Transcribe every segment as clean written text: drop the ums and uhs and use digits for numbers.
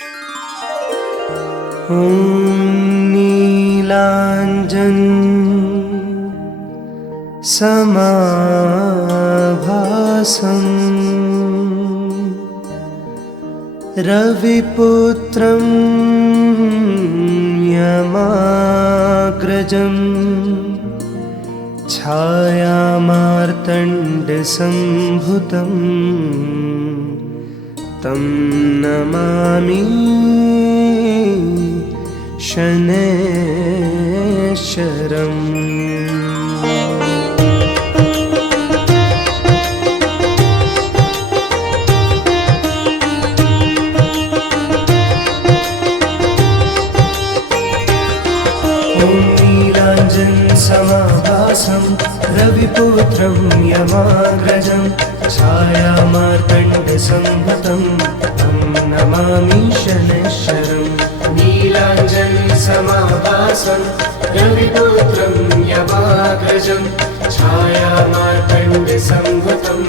ॐ नीलाञ्जन समाभासं रविपुत्रं यमाग्रजं छायामार्तण्डसम्भुतं तं नमामि शनैश्चरम्। नीलाञ्जन समाभासं रविपुत्रं यमाग्रजं छायामार्तण्डसम्भुतं तं नमामि शनैश्चरम्। नीलाञ्जन समाभासं रविपुत्रं यमाग्रजं छायामार्तण्डसम्भुतं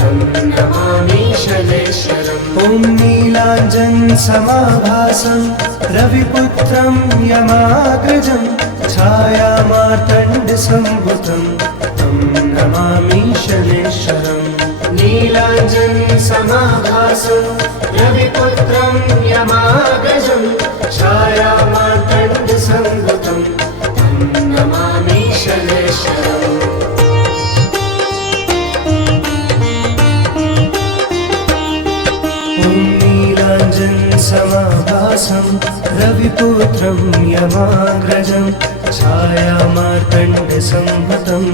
तं नमामि शनैश्चरम्। ॐ नीलाञ्जन समाभासं रविपुत्रं यमाग्रजं छायामार्तण्डसम्भुतं तं नमामि शनैश्चरम्। नीलाञ्जन समाभासं रविपुत्रं यमाग्रजं छायामार्तण्डसम्भुतं तं नमामि शनैश्चरम्। नीलाञ्जन समाभासं रविपुत्रं यमाग्रजं छायामार्तण्डसम्भुतं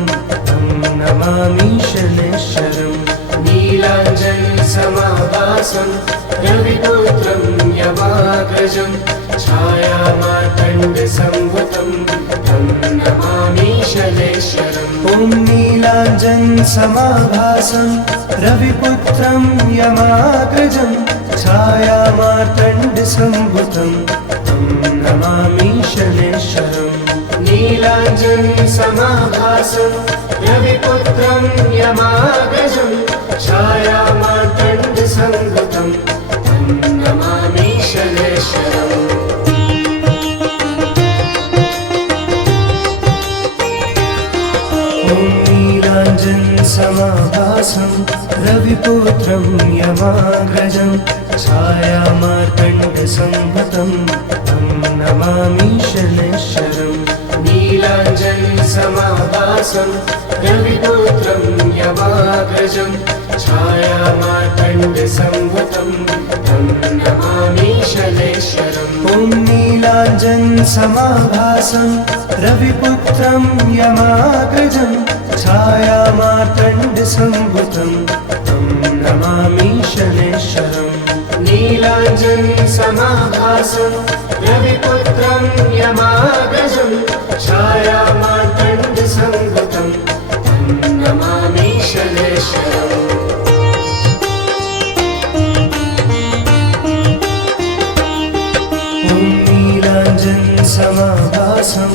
तं नमामि शनैश्चरम्। नीलाञ्जन समाभासं रविपुत्रं यमाग्रजं छायामार्तण्डसम्भुतं तं नमामि शनैश्चरम्। ॐ नीलाञ्जन समाभासं रविपुत्रं यमाग्रजं छायामार्तण्डसम्भुतं तं नमामि शनैश्चरम्। नीलाञ्जन समाभासं रविपुत्रं यमाग्रजं छायामार्तण्डसम्भुतं तं नमामि शनैश्चरम्। नीलाञ्जन समाभासं रविपुत्रं यमाग्रजं छायामार्तण्डसम्भुतं तं नमामि शनैश्चरम्। नीलाञ्जन समाभासं रविपुत्रं यमाग्रजं छायामार्तण्डसम्भुतं तं नमामि शनैश्चरम्। ॐ नीलाञ्जन समाभासं रविपुत्रं यमाग्रजं छायामार्तण्डसम्भुतं तं नमामि शनैश्चरम्। नीलाञ्जन समाभासं रविपुत्रं यमाग्रजं छायामार्तण्डसम्भुतं तं नमामि शनैश्चरम्। नीलाञ्जन समाभासं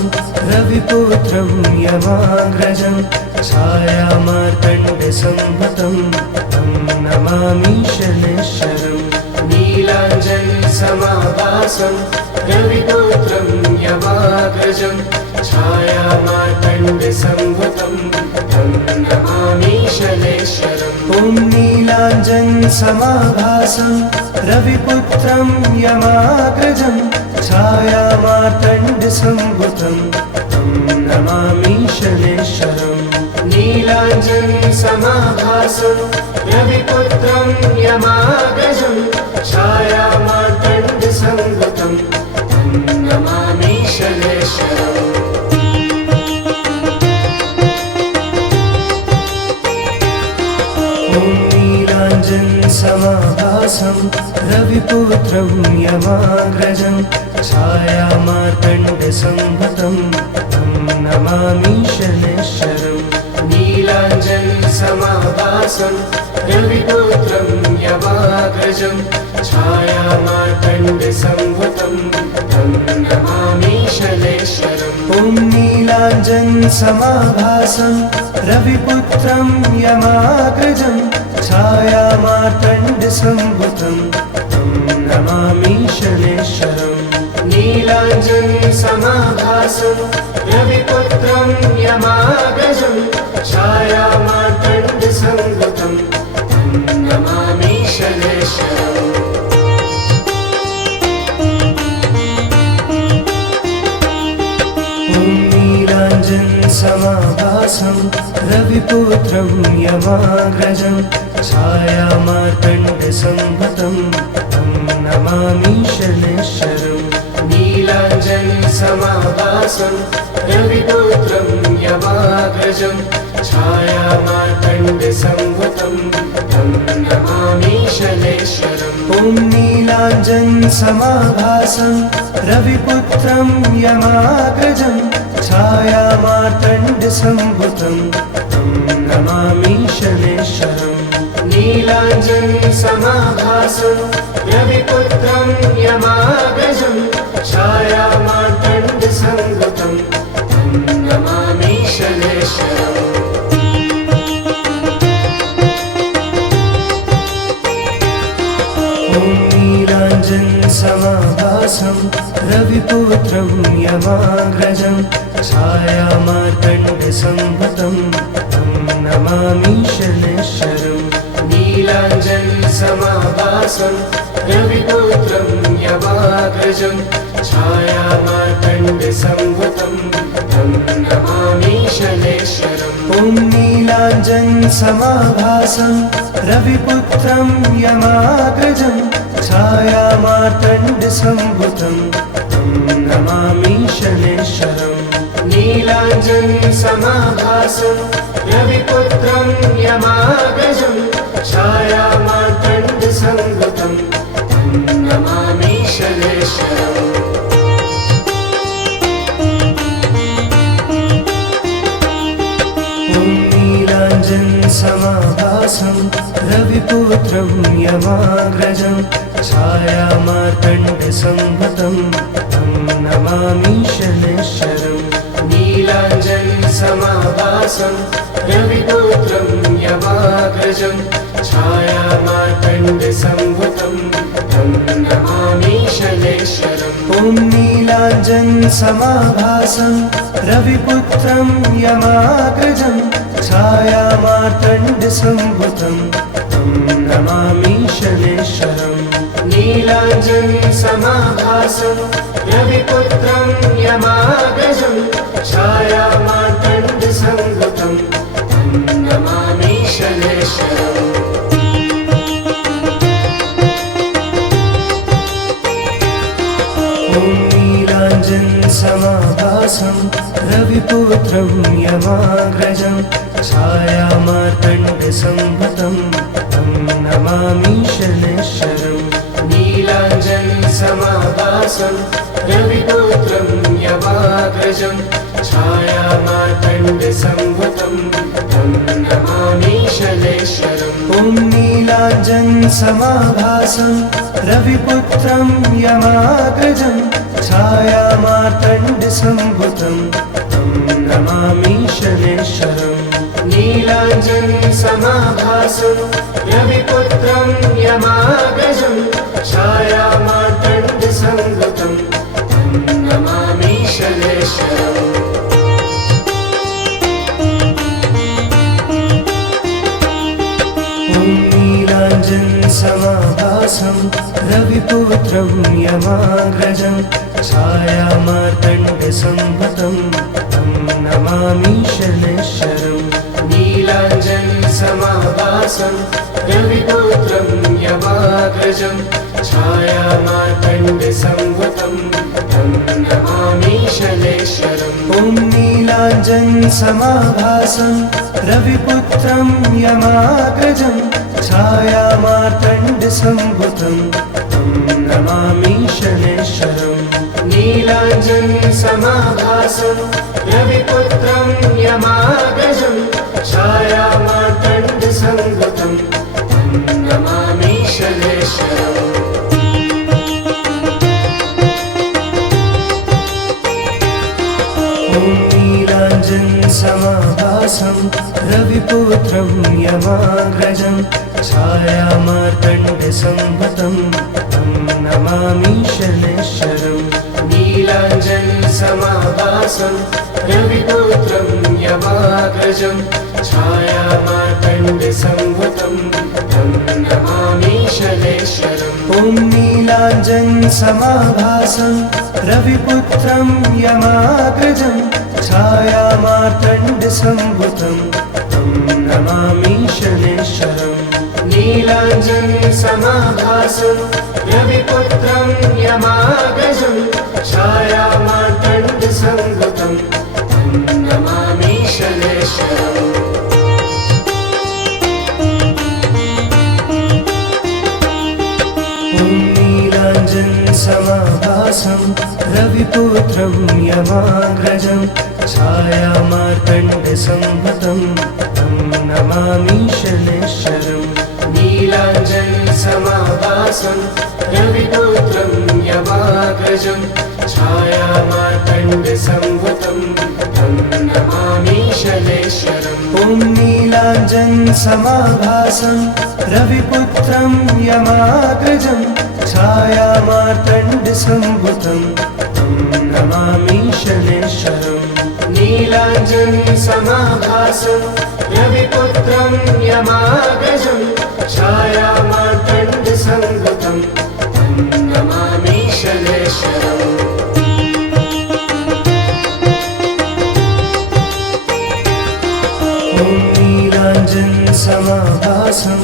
रविपुत्रं यमाग्रजं छायामार्तण्डसम्भुतं तं नमामि शनैश्चरम्। नीलाञ्जन समाभासं रविपुत्रं यमाग्रजं छायामार्तण्डसम्भुतं तं नमामि शनैश्चरम्। ॐ नीलाञ्जन समाभासं रविपुत्रं यमाग्रजं छायामार्तण्डसम्भुतं तं नमामि शनैश्चरम्। नीलाञ्जन समाभासं रविपुत्रं यमाग्रजं छायामार्तण्डसम्भुतं तं नमामि शनैश्चरम्। नीलाञ्जन समाभासं रविपुत्रं यमाग्रजं छायामार्तण्डसम्भुतं तं नमामि शनैश्चरम्। नीलाञ्जन समाभासं रविपुत्रं यमाग्रजं छायामार्तण्डसम्भुतं तं नमामि शनैश्चरम्। ॐ नीलाञ्जन समाभासं रविपुत्रं यमाग्रजं छायामार्तण्डसम्भुतं तं नमामि शनैश्वरम् नीलाञ्जनसमाभासं रविपुत्रं यमाग्रजं छायामार्तण्डसंभूतं तं नमामि शनैश्वरम् नीलाञ्जनसमाभासं रविपुत्रं यमाग्रजं छायामार्तण्डसंभूतं तं नमामि शनैश्वरम् नीलाञ्जनसमाभासं रविपुत्रं यमाग्रजं छायामार्तण्डसंभूतं तं नमामि शनैश्वरम् ॐ नीलाञ्जनसमाभासं रविपुत्रं यमाग्रजं छायामार्तण्डसंभूतं तं नमामि शनैश्वरम् नीलाञ्जनसमाभासं रविपुत्रं यमाग्रजं छायामार्तण्डसंभूतं तं नमामि शनैश्वरम् ॐ नीलाञ्जनसमाभासं रविपुत्रं यमाग्रजं छायामार्तण्डसंभूतं तं नमामि शनैश्वरम् नीलाञ्जनसमाभासं रविपुत्रं यमाग्रजं छायामार्तण्डसंभूतं तं नमामि शनैश्वरम् ॐ नीलाञ्जनसमाभासं रविपुत्रं यमाग्रजं छायामार्तण्डसंभूतं तं नमामि शनैश्वरम् नीलाञ्जनसमाभासं रविपुत्रं यमाग्रजं छायामार्तण्डसंभूतं तं नमामि शनैश्वरम् ॐ नीलाञ्जनसमाभासं रविपुत्रं यमाग्रजं छायामार्तण्डसंभूतं तं नमामि शनैश्वरम् नीलाञ्जनसमाभासं रविपुत्रं यमाग्रजं छायामार्तण्डसंभूतं तं नमामि शनैश्वरम् ॐ नीलाञ्जनसमाभासं रविपुत्रं यमाग्रजं छायामार्तण्डसंभूतं तं नमामि शनैश्वरम् नीलाञ्जनसमाभासं रविपुत्रं यमाग्रजं छायामार्तण्डसंभूतं तं नमामि शनैश्वरम् ॐ नीलाञ्जनसमाभासं रविपुत्रं यमाग्रजं छायामार्तण्डसंभूतं तं नमामि शनैश्वरम् नीलाञ्जनसमाभासं रविपुत्रं यमाग्रजं छायामार्तण्डसंभूतं तं नमामि शनैश्वरम् ॐ नीलाञ्जनसमाभासं रविपुत्रं यमाग्रजं छायामार्तण्डसंभूतं तं नमामि शनैश्वरम् नीलाञ्जनसमाभासं रविपुत्रं यमाग्रजं छायामार्तण्डसंभूतं तं नमामि शनैश्वरम् ॐ नीलाञ्जनसमाभासं रविपुत्रं यमाग्रजं छायामार्तण्डसंभूतं तं नमामि शनैश्वरम् नीलाञ्जनसमाभासं रविपुत्रं यमाग्रजं छायामार्तण्डसंभूतं तं नमामि शनैश्वरम् ॐ नीलाञ्जनसमाभासं रविपुत्रं यमाग्रजं छायामार्तण्डसंभूतं तं नमामि शनैश्वरम् नीलाञ्जनसमाभासं रविपुत्रं यमाग्रजं छायामार्तण्डसंभूतं तं नमामि शनैश्वरम् ॐ नीलाञ्जनसमाभासं नीलाञ्जनसमाभासं रविपुत्रं यमाग्रजं छायामार्तण्डसंभूतं तं नमामि शनैश्वरम् नीलाञ्जनसमाभासं रविपुत्रं यमाग्रजं छायामार्तण्डसंभूतं तं नमामि शनैश्वरम् ॐ नीलाञ्जनसमाभासं रविपुत्रं यमाग्रजं छायामार्तण्डसंभूतं तं नमामि शनैश्वरम् नीलाञ्जनसमाभासं रविपुत्रं यमाग्रजं छायामार्तण्डसंभूतं तं नमामि शनैश्वरम् नीलाञ्जनसमाभासं रविपुत्रं यमाग्रजं छायामार्तण्डसंभूतं तं नमामि शनैश्वरम् नीलाञ्जनसमाभासं रविपुत्रं यमाग्रजं छायामार्तण्डसंभूतं तं नमामि शनैश्वरम् ॐ नीलाञ्जनसमाभासं रविपुत्रं यमाग्रजं छायामार्तण्डसंभूतं तं नमामि शनैश्वरम् नीलाञ्जनसमाभासं रविपुत्रं यमाग्रजं छायामार्तण्डसंभूतं तं नमामि शनैश्वरम् ॐ नीलाञ्जनसमाभासं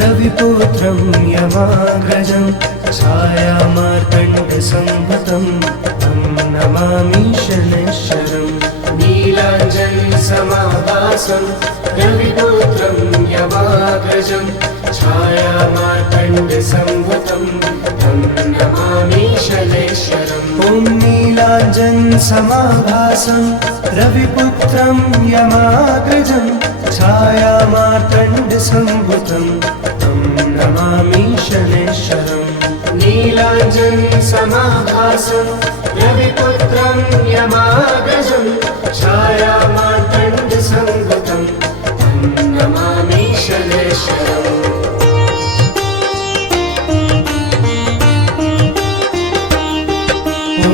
रविपुत्रं यमाग्रजं छायामार्तण्डसंभूतं तं नमामि शनैश्वरम् नीलाञ्जनसमाभासं रविपुत्रं यमाग्रजं छायामार्तण्डसंभूतं तं नमामि शनैश्वरम् ॐ नीलाञ्जनसमाभासं रविपुत्रं यमाग्रजं छायामार्तण्डसंभूतं तं नमामि शनैश्वरम् नीलाञ्जनसमाभासं रविपुत्रं यमाग्रजं छायामार्तण्डसंभूतं तं नमामि शनैश्वरम् ॐ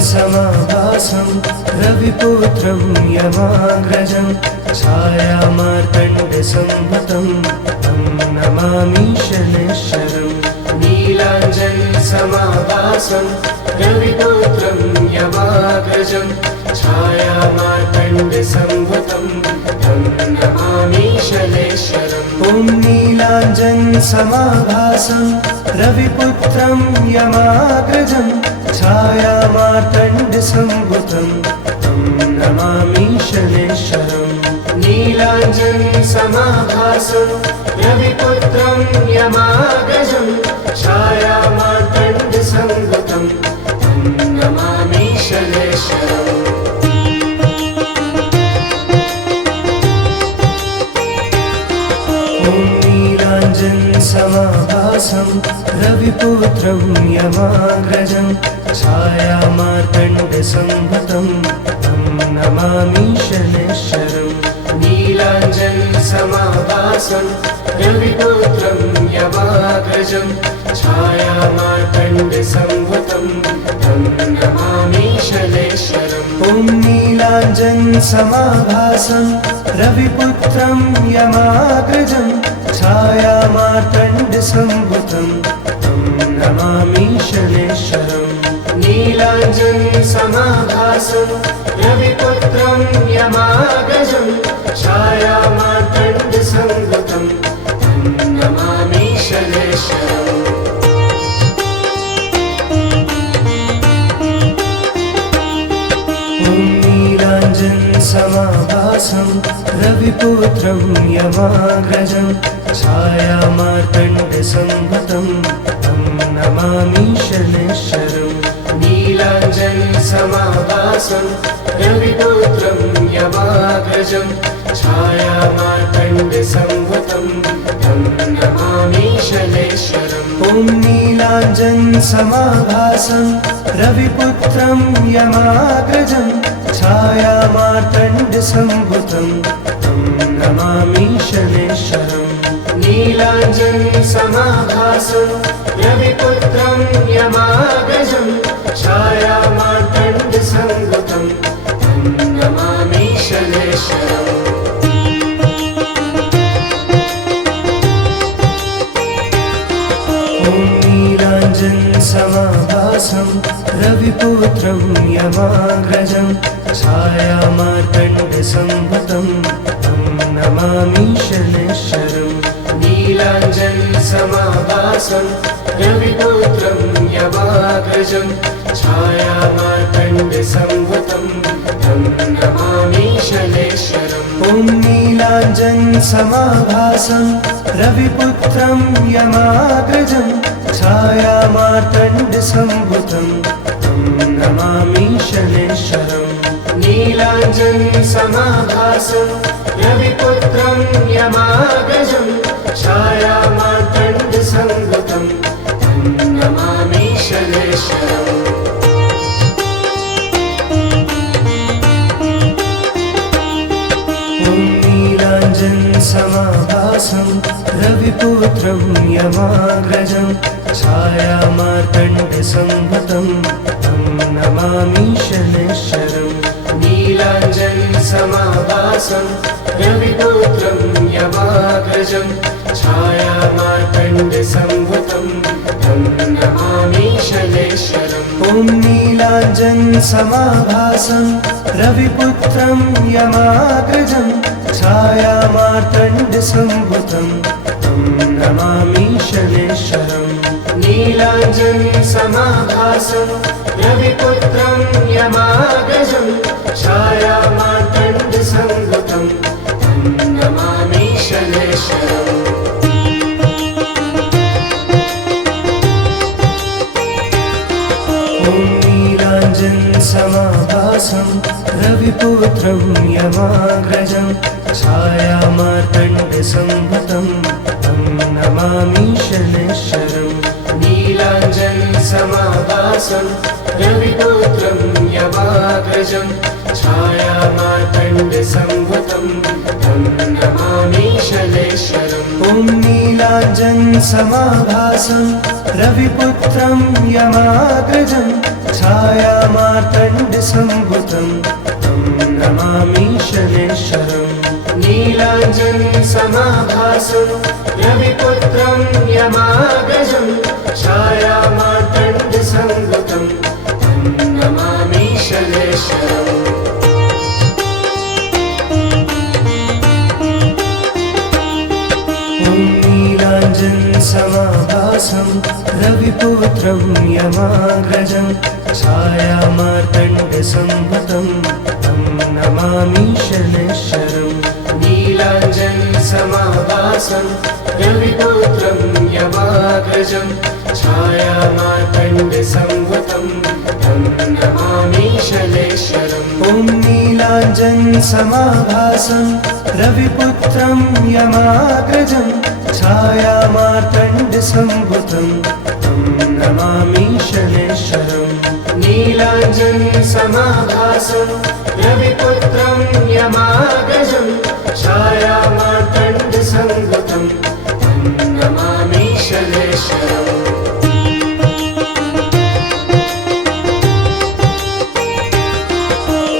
नीलाञ्जनसमाभासं रविपुत्रं यमाग्रजं छायामार्तण्डसंभूतं तं नमामि शनैश्वरम् नीलाञ्जनसमाभासं रविपुत्रं यमाग्रजं छायामार्तण्डसंभूतं तं नमामि शनैश्वरम् ॐ नीलाञ्जनसमाभासं रविपुत्रं यमाग्रजं छायामार्तण्डसंभूतं तं नमामि शनैश्वरम् नीलाञ्जनसमाभासं रविपुत्रं यमाग्रजं छायामार्तण्डसंभूतं तं नमामि शनैश्वरम् ॐ नीलाञ्जनसमाभासं रविपुत्रं यमाग्रजं छायामार्तण्डसंभूतं तं नमामि शनैश्वरम् नीलाञ्जनसमाभासं रविपुत्रं यमाग्रजं छायामार्तण्डसंभूतं तं नमामि शनैश्वरम् ॐ नीलाञ्जनसमाभासं रविपुत्रं यमाग्रजं छायामार्तण्डसंभूतं तं नमामि शनैश्वरम् नीलाञ्जनसमाभासं रविपुत्रं यमाग्रजं छायामार्तण्डसंभूतं तं नमामि शनैश्वरम् ॐ नीलाञ्जनसमाभासं रविपुत्रं यमाग्रजं छायामार्तण्डसंभूतं तं नमामि शनैश्वरम् नीलाञ्जनसमाभासं रविपुत्रं यमाग्रजं छायामार्तण्डसंभूतं तं नमामि शनैश्वरम् ॐ नीलाञ्जनसमाभासं रविपुत्रं यमाग्रजं छायामार्तण्डसम्भुतं तं नमामि शनैश्वरम् नीलाञ्जनसमाभासं रविपुत्रं यमाग्रजं छायामार्तण्डसम्भुतं तं नमामि शनैश्वरम् नीलाञ्जनसमाभासं रविपुत्रं यमाग्रजं छायामार्तण्डसम्भुतं तं नमामि शनैश्वरम् नीलाञ्जनसमाभासं रविपुत्रं यमाग्रजं छायामार्तण्डसम्भुतं तं नमामि शनैश्वरम् ॐ नीलाञ्जनसमाभासं रविपुत्रं यमाग्रजं छायामार्तण्डसम्भुतं तं नमामि शनैश्वरम् नीलाञ्जनसमाभासं रविपुत्रं यमाग्रजं छायामार्तण्डसम्भुतं तं नमामि शनैश्वरम् ॐ नीलाञ्जनसमाभासं रविपुत्रं यमाग्रजं छायामार्तण्डसम्भुतं तं नमामि शनैश्वरम् नीलाञ्जनसमाभासं रविपुत्रं यमाग्रजं छायामार्तण्डसम्भुतं तं नमामि शनैश्वरम् ॐ नीलाञ्जनसमाभासं रविपुत्रं यमाग्रजं छायामार्तण्डसम्भुतं तं नमामि शनैश्वरम् नीलाञ्जनसमाभासं रविपुत्रं यमाग्रजं छायामार्तण्डसम्भुतं तं नमामि शनैश्वरम् ॐ नीलाञ्जनसमाभासं रविपुत्रं यमाग्रजं छायामार्तण्डसम्भुतं तं नमामि शनैश्वरम् नीलाञ्जनसमाभासं रविपुत्रं यमाग्रजं छायामार्तण्डसम्भुतं तं नमामि शनैश्वरम् ॐ नीलाञ्जनसमाभासं रविपुत्रं यमाग्रजं छायामार्तण्डसम्भुतं तं नमामि शनैश्वरम् नीलाञ्जनसमाभासं रविपुत्रं यमाग्रजं छायामार्तण्डसम्भुतं तं नमामि शनैश्वरम् ॐ नीलाञ्जनसमाभासं रविपुत्रं यमाग्रजं छायामार्तण्डसम्भुतं तं नमामि शनैश्वरम् नीलाञ्जनसमाभासं रविपुत्रं यमाग्रजं छायामार्तण्डसम्भुतं तं नमामि शनैश्वरम् ॐ नीलाञ्जनसमाभासं रविपुत्रं यमाग्रजं छायामार्तण्डसम्भुतं तं नमामि शनैश्वरम् नीलाञ्जनसमाभासं रविपुत्रं यमाग्रजं छायामार्तण्डसम्भुतं तं नमामि शनैश्वरम्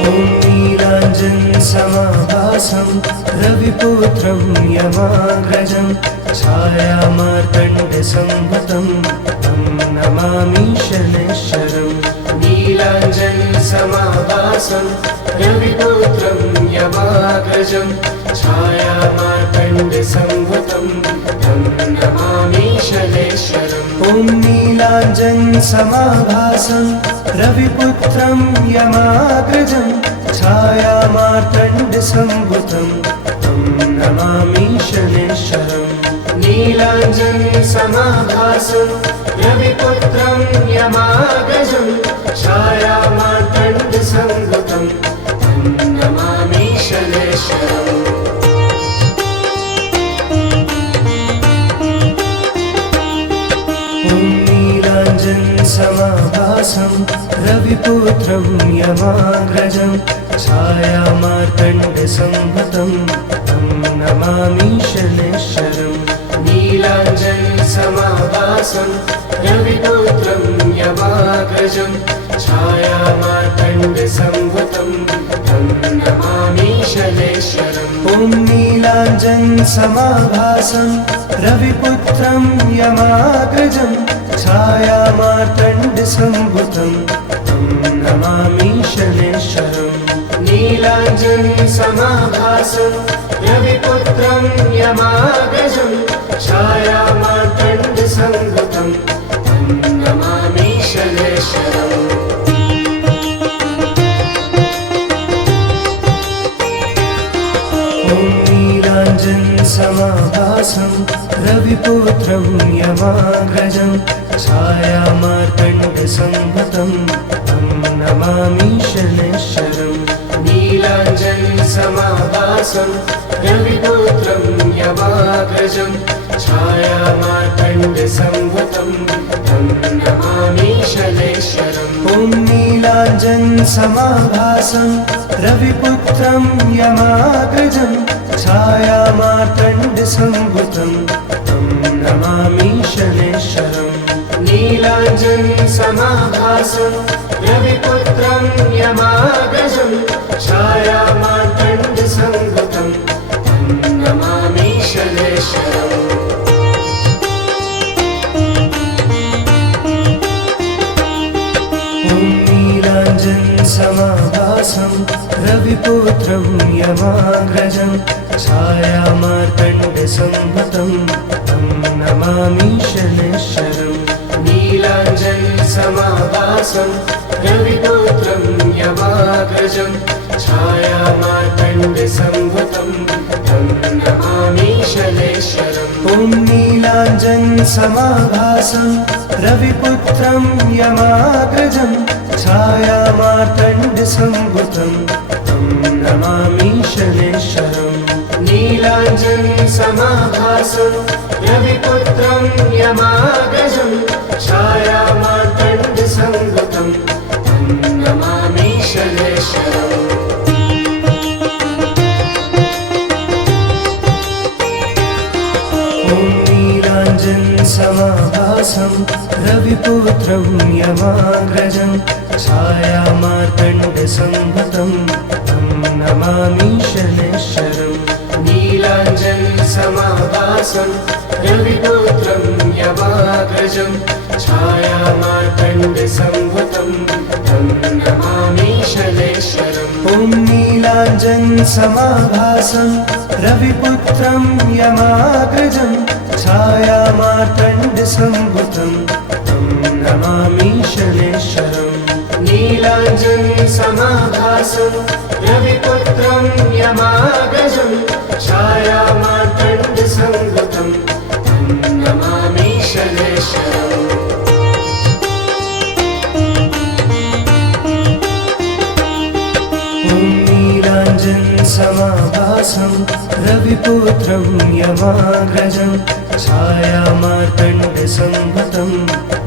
ॐ नीलाञ्जनसमाभासं रविपुत्रं यमाग्रजं छायामार्तण्डसम्भुतं तं नमामि शनैश्वरम् नीलाञ्जनसमाभासं रविपुत्रं यमाग्रजं छायामार्तण्डसम्भुतं तं नमामि शनैश्वरम् ॐ नीलाञ्जनसमाभासं रविपुत्रं यमाग्रजं छायामार्तण्डसम्भुतं तं नमामि शनैश्वरम् नीलाञ्जनसमाभासं रविपुत्रं यमाग्रजं छायामार्तण्डसम्भुतं तं नमामि शनैश्वरम् ॐ नीलाञ्जनसमाभासं रविपुत्रं यमाग्रजं छायामार्तण्डसंभूतं तं नमामि शनैश्वरम् नीलाञ्जनसमाभासं रविपुत्रं यमाग्रजं छायामार्तण्डसंभूतं तं नमामि शनैश्वरम् ॐ नीलाञ्जनसमाभासं रविपुत्रं यमाग्रजं छायामार्तण्डसंभूतं तं नमामि शनैश्वरम् नीलाञ्जनसमाभासं रविपुत्रं यमाग्रजं छायामार्तण्डसंभूतं तं नमामि शनैश्वरम् नीलाञ्जनसमाभासं रविपुत्रं यमाग्रजं छायामार्तण्डसंभूतं तं नमामि शनैश्वरम् नीलाञ्जनसमाभासं रविपुत्रं यमाग्रजं छायामार्तण्डसंभूतं तं नमामि शनैश्वरम् ॐ नीलाञ्जनसमाभासं रविपुत्रं यमाग्रजं छायामार्तण्डसंभूतं तं नमामि शनैश्वरम् नीलाञ्जनसमाभासं रविपुत्रं यमाग्रजं छायामार्तण्डसंभूतं तं नमामि शनैश्वरम् नीलाञ्जनसमाभासं रविपुत्रं यमाग्रजं छायामार्तण्डसंभूतं तं नमामि शनैश्वरम् नीलाञ्जनसमाभासं रविपुत्रं यमाग्रजं छायामार्तण्डसंभूतं तं नमामि शनैश्वरम् ॐ नीलाञ्जनसमाभासं रविपुत्रं यमाग्रजं छायामार्तण्डसंभूतं तं नमामि शनैश्वरम् नीलाञ्जनसमाभासं रविपुत्रं यमाग्रजं छायामार्तण्डसंभूतं तं नमामि शनैश्वरम् नीलाञ्जनसमाभासं रविपुत्रं यमाग्रजं छायामार्तण्डसंभूतं तं नमामि शनैश्वरम् नीलाञ्जनसमाभासं रविपुत्रं यमाग्रजं छायामार्तण्डसंभूतं तं नमामि शनैश्वरम् ॐ नीलाञ्जनसमाभासं रविपुत्रं यमाग्रजं छायामार्तण्डसंभूतं तं नमामि शनैश्वरम् नीलाञ्जनसमाभासं रविपुत्रं यमाग्रजं छायामार्तण्डसंभूतं तं नमामि शनैश्वरम् नीलाञ्जनसमाभासं रविपुत्रं यमाग्रजं छायामार्तण्डसंभूतं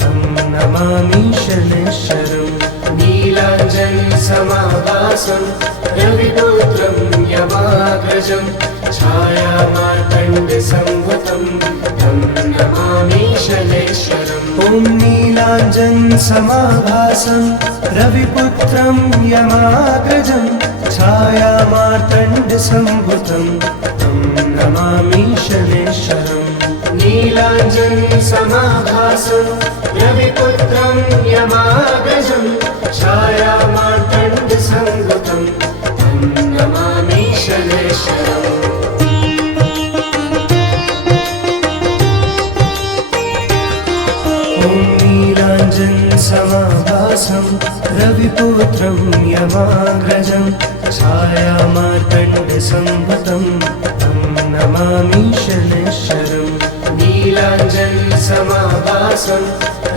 तं नमामि शनैश्वरम् नीलाञ्जनसमाभासं रविपुत्रं यमाग्रजं छायामार्तण्डसंभूतं तं नमामि शनैश्वरम् ॐ नीलाञ्जनसमाभासं रविपुत्रं यमाग्रजं छायामार्तण्डसंभूतं तं नमामि शनैश्वरम् नीलाञ्जनसमाभासं रविपुत्रं यमाग्रजं छायामार्तण्डसंभूतं तं नमामि शनैश्वरम् नीलाञ्जनसमाभासं रविपुत्रं यमाग्रजं छायामार्तण्डसंभूतं तं नमामि शनैश्वरम् नीलाञ्जनसमाभासं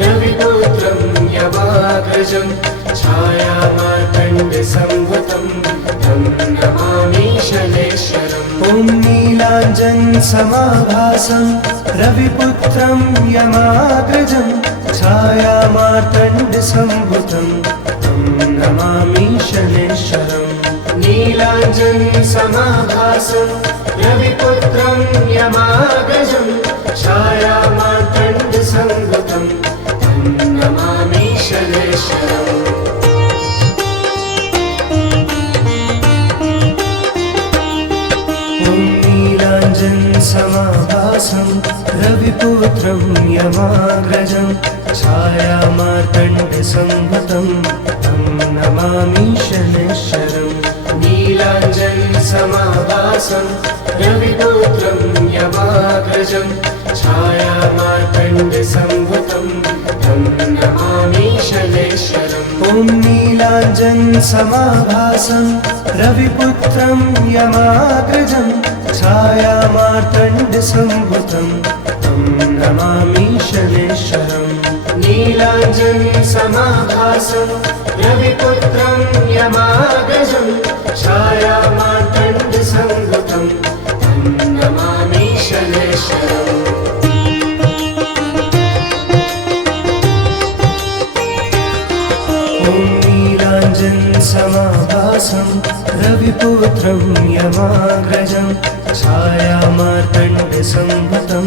रविपुत्रं यमाग्रजं छायामार्तण्डसंभूतं तं नमामि शनैश्वरम् ॐ नीलाञ्जनसमाभासं रविपुत्रं यमाग्रजं छायामार्तण्डसम्भुतं तं नमामि शनैश्वरम् नीलाञ्जनसमाभासं रविपुत्रं यमाग्रजं छायामार्तण्डसम्भुतं तं नमामि शनैश्वरम् नीलाञ्जनसमाभासं रविपुत्रं यमाग्रजं छायामार्तण्डसम्भुतं तं नमामि शनैश्वरम् नीलाञ्जनसमाभासं रविपुत्रं यमाग्रजं छायामार्तण्डसम्भुतं तं नमामि शनैश्वरम् ॐ नीलाञ्जनसमाभासं रविपुत्रं यमाग्रजं छायामार्तण्डसम्भुतं तं नमामि शनैश्वरम् नीलाञ्जनसमाभासं रविपुत्रं यमाग्रजं छायामार्तण्डसम्भुतं तं नमामि शनैश्वरम् ॐ नीलाञ्जनसमाभासं रविपुत्रं यमाग्रजं छायामार्तण्डसम्भुतं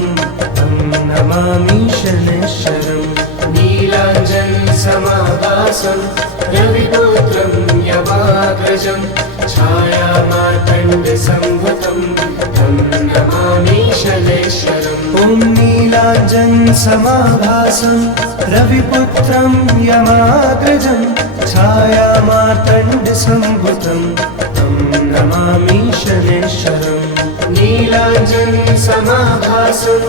तं नमामि शनैश्वरम् नीलाञ्जनसमाभासं रविपुत्रं यमाग्रजं छायामार्तण्डसम्भुतं तं नमामि शनैश्वरम् ॐ नीलाञ्जनसमाभासं रविपुत्रं यमाग्रजं छायामार्तण्डसम्भुतं तं नमामि शनैश्वरम् नीलाञ्जनसमाभासं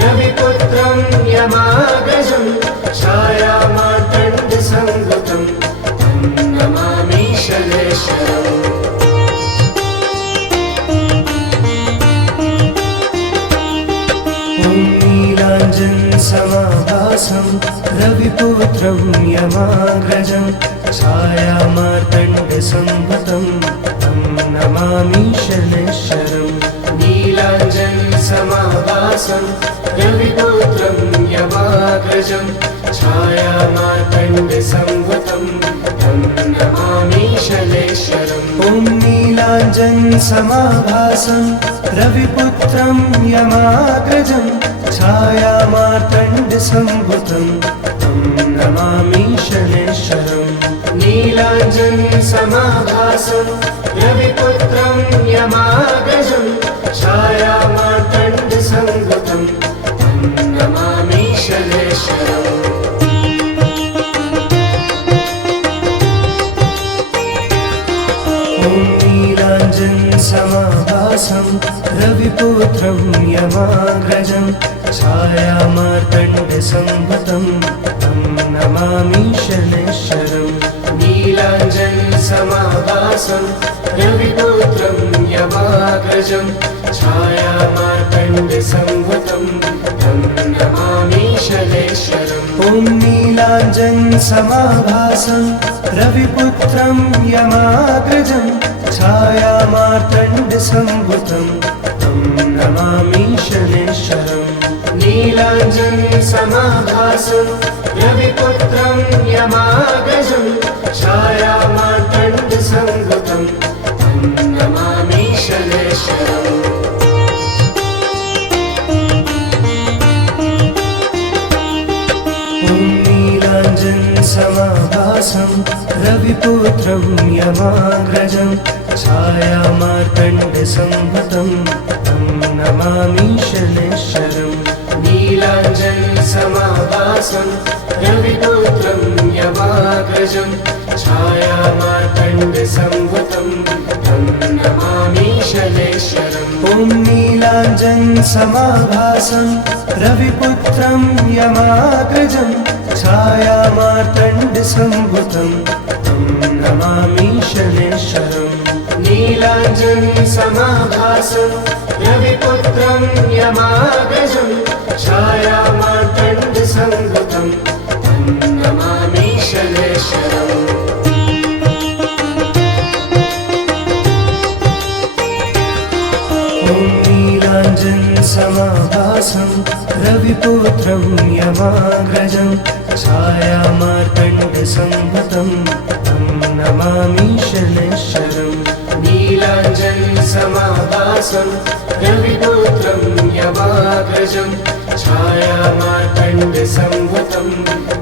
रविपुत्रं यमाग्रजं छायामार्तण्डसम्भुतं तं नमामि शनैश्वरम् ॐ नीलाञ्जनसमाभासं रविपुत्रं यमाग्रजं छायामार्तण्डसम्भुतं तं नमामि शनैश्वरम् नीलाञ्जनसमाभासं रविपुत्रं यमाग्रजं छायामार्तण्डसम्भुतं तं नमामि शनैश्वरम् ॐ नीलाञ्जनसमाभासं रविपुत्रं यमाग्रजं छायामार्तण्डसम्भुतं तं नमामि शनैश्वरम् नीलाञ्जनसमाभासं रविपुत्रं यमाग्रजं छायामार्तण्डसम्भुतं तं नमामि शनैश्वरम् ॐ नीलाञ्जनसमाभासं रविपुत्रं यमाग्रजं छायामार्तण्डसम्भुतं तं नमामि शनैश्वरम् नीलाञ्जनसमाभासं रविपुत्रं यमाग्रजं छायामार्तण्डसम्भुतं तं नमामि शनैश्वरम् ॐ नीलाञ्जनसमाभासं रविपुत्रं यमाग्रजं छायामार्तण्डसम्भुतं तं नमामि शनैश्वरम् नीलाञ्जनसमाभासं रविपुत्रं यमाग्रजं छायामार्तण्डसम्भुतं तं नमामि शनैश्वरम् ॐ नीलाञ्जनसमाभासं रविपुत्रं यमाग्रजं छायामार्तण्डसम्भुतं तं नमामि शनैश्वरम् नीलाञ्जनसमाभासं रविपुत्रं यमाग्रजं छायामार्तण्डसम्भुतं तं नमामि शनैश्वरम् ॐ नीलाञ्जनसमाभासं रविपुत्रं यमाग्रजं छायामार्तण्डसम्भुतं तं नमामि शनैश्वरम् नीलाञ्जनसमाभासं रविपुत्रं यमाग्रजं छायामार्तण्डसम्भुतं तं नमामि शनैश्वरम् ॐ नीलाञ्जनसमाभासं रविपुत्रं यमाग्रजं छायामार्तण्डसंभृतं तं नमामि शनैश्वरम् नीलाञ्जनसमाभासं रविपुत्रं यमाग्रजं छायामार्तण्डसंभृतं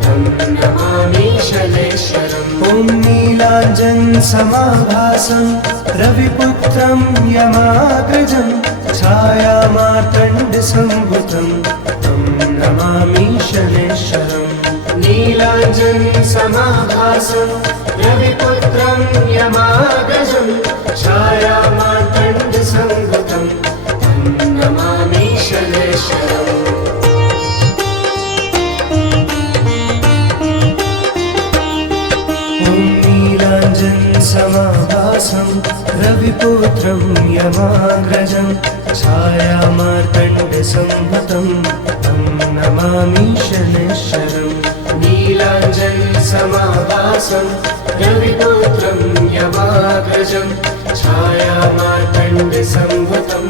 तं नमामि शनैश्वरम् ॐ नीलाञ्जनसमाभासं रविपुत्रं यमाग्रजं छायामार्तण्डसंभृतं तं नमामि शनैश्वरम् नीलाञ्जनसमाभासं रविपुत्रं यमाग्रजं छायामार्तण्डसंभृतं तं नमामि शनैश्वरम् ॐ नीलाञ्जनसमाभासं रविपुत्रं यमाग्रजं छायामार्तण्डसंभृतं तं नमामि शनैश्वरम् नीलाञ्जनसमाभासं रविपुत्रं यमाग्रजं छायामार्तण्डसंभृतं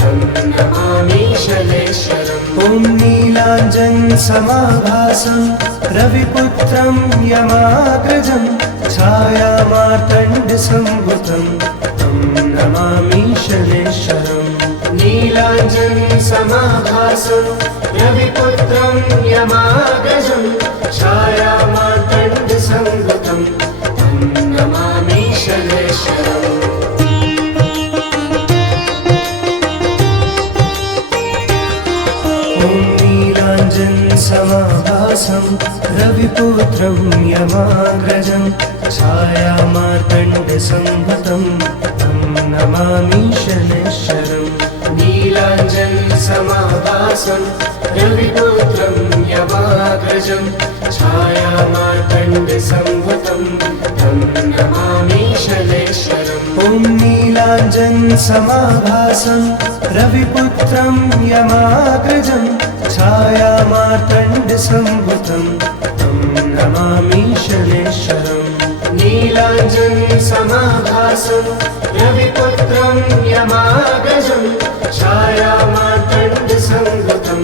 तं नमामि शनैश्वरम् ॐ नीलाञ्जनसमाभासं रविपुत्रं यमाग्रजं छायामार्तण्डसंभृतं तं नमामि शनैश्वरम् नीलाञ्जनसमाभासं रविपुत्रं यमाग्रजं छायामार्तण्डसंभृतं तं नमामि शनैश्वरम् ॐ नीलाञ्जनसमाभासं रविपुत्रं यमाग्रजं छायामार्तण्डसंभृतं तं नमामि शनैश्वरम् नीलाञ्जनसमाभासं रविपुत्रं यमाग्रजं छायामार्तण्डसंभृतं तं नमामि शनैश्वरम् ॐ नीलाञ्जनसमाभासं रविपुत्रं यमाग्रजं छायामार्तण्डसंभृतं तं नमामि शनैश्वरम् नीलाञ्जनसमाभासं रविपुत्रं यमाग्रजं छायामार्तण्डसंभृतं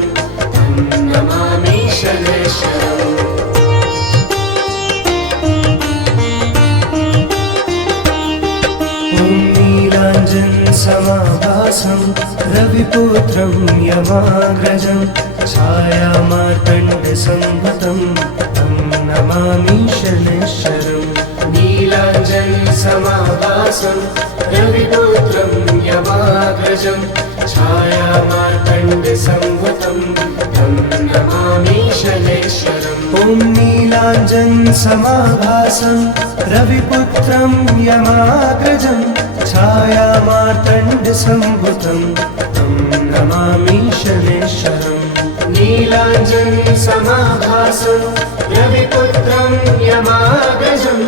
तं नमामि शनैश्वरम् ॐ नीलाञ्जनसमाभासं रविपुत्रं यमाग्रजं छायामार्तण्डसंभृतं तं नमामि शनैश्वरम् नीलाञ्जनसमाभासं रविपुत्रं यमाग्रजं छायामार्तण्डसंभृतं तं नमामि शनैश्वरम् ॐ नीलाञ्जनसमाभासं रविपुत्रं यमाग्रजं छायामार्तण्डसंभृतं तं नमामि शनैश्वरम् नीलाञ्जनसमाभासं रविपुत्रं यमाग्रजं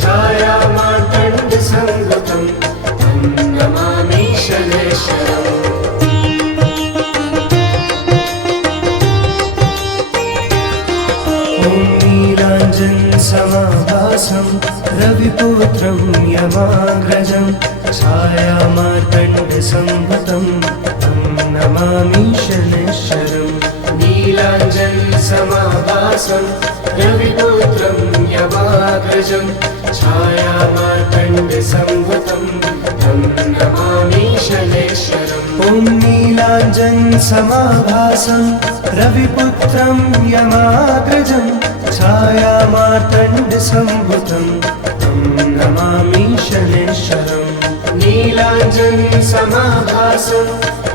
छायामार्तण्डसंभृतं तं नमामि शनैश्वरम् ॐ नीलाञ्जनसमाभासं रविपुत्रं यमाग्रजं छायामार्तण्डसंभृतं तं नमामि शनैश्वरम् नीलाञ्जनसमाभासं रविपुत्रं यमाग्रजं छायामार्तण्डसंभृतं तं नमामि शनैश्वरम् ॐ नीलाञ्जनसमाभासं रविपुत्रं यमाग्रजं छायामार्तण्डसंभृतं तं नमामि शनैश्वरम् नीलाञ्जनसमाभासं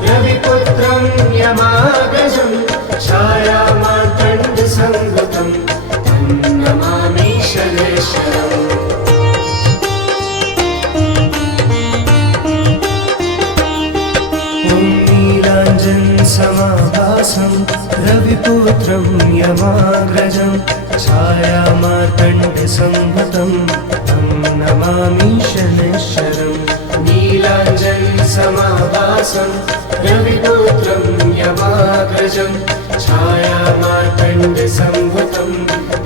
रविपुत्रं यमाग्रजं छायामार्तण्डसंभृतं तं नमामि शनैश्वरम् ॐ नीलाञ्जनसमाभासं रविपुत्रं यमाग्रजं छायामार्तण्डसंभृतं तं नमामि शनैश्वरम् नीलाञ्जनसमाभासं रविपुत्रं यमाग्रजं छायामार्तण्डसंभृतं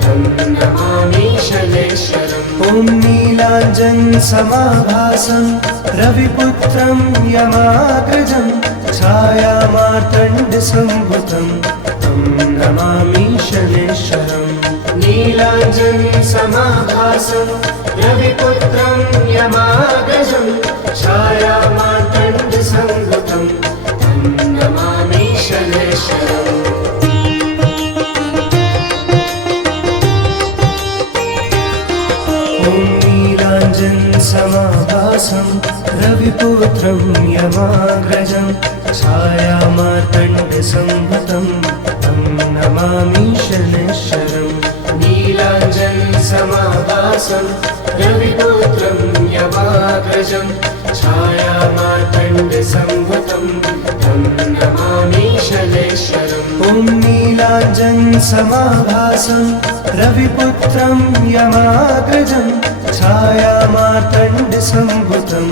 तं नमामि शनैश्वरम् ॐ नीलाञ्जनसमाभासं रविपुत्रं यमाग्रजं छायामार्तण्डसंभृतं तं नमामि शनैश्वरम् नीलाञ्जनसमाभासं रविपुत्रं यमाग्रजं छायामार्तण्डसंभूतं तं नमामि शनैश्वरम्। ॐ नीलाञ्जनसमाभासं रविपुत्रं यमाग्रजं छायामार्तण्डसंभूतं तं नमामि शनैश्वरम्। नीलाञ्जनसमाभासं रविपुत्रं यमाग्रजं छायामार्तण्डसंभूतं तं नमामि शनैश्वरम्। ॐ नीलाञ्जनसमाभासं रविपुत्रं यमाग्रजं छायामार्तण्डसंभूतं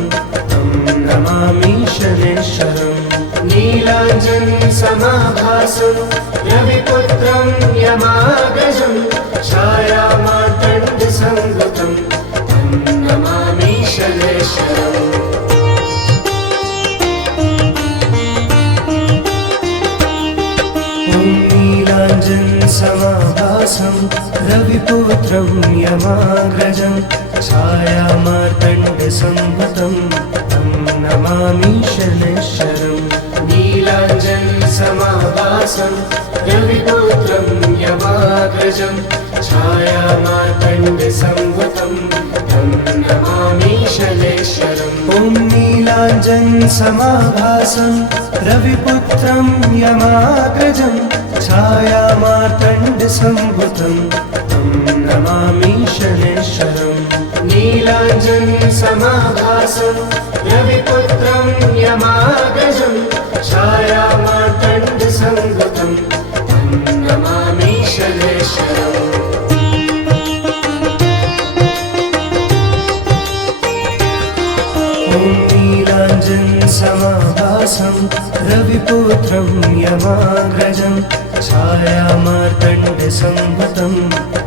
तं नमामि शनैश्वरम्। नीलाञ्जनसमाभासं रविपुत्रं यमाग्रजं छायामार्तण्डसंभूतं तं नमामि शनैश्वरम्। ॐ नीलाञ्जनसमाभासं रविपुत्रं यमाग्रजं छायामार्तण्डसंभूतं तं नमामि शनैश्वरम्। नीलाञ्जनसमाभासं रविपुत्रं यमाग्रजं छायामार्तण्डसंभूतं तं नमामि शनैश्वरम्। ॐ नीलाञ्जनसमाभासं रविपुत्रं यमाग्रजं छायामार्तण्डसंभूतं तं नमामि शनैश्वरम्। नीलाञ्जनसमाभासं रविपुत्रं यमाग्रजं छायामार्तण्डसंभूतं तं नमामि शनैश्वरम्। ॐ नीलाञ्जनसमाभासं रविपुत्रं यमाग्रजं छायामार्तण्डसंभूतं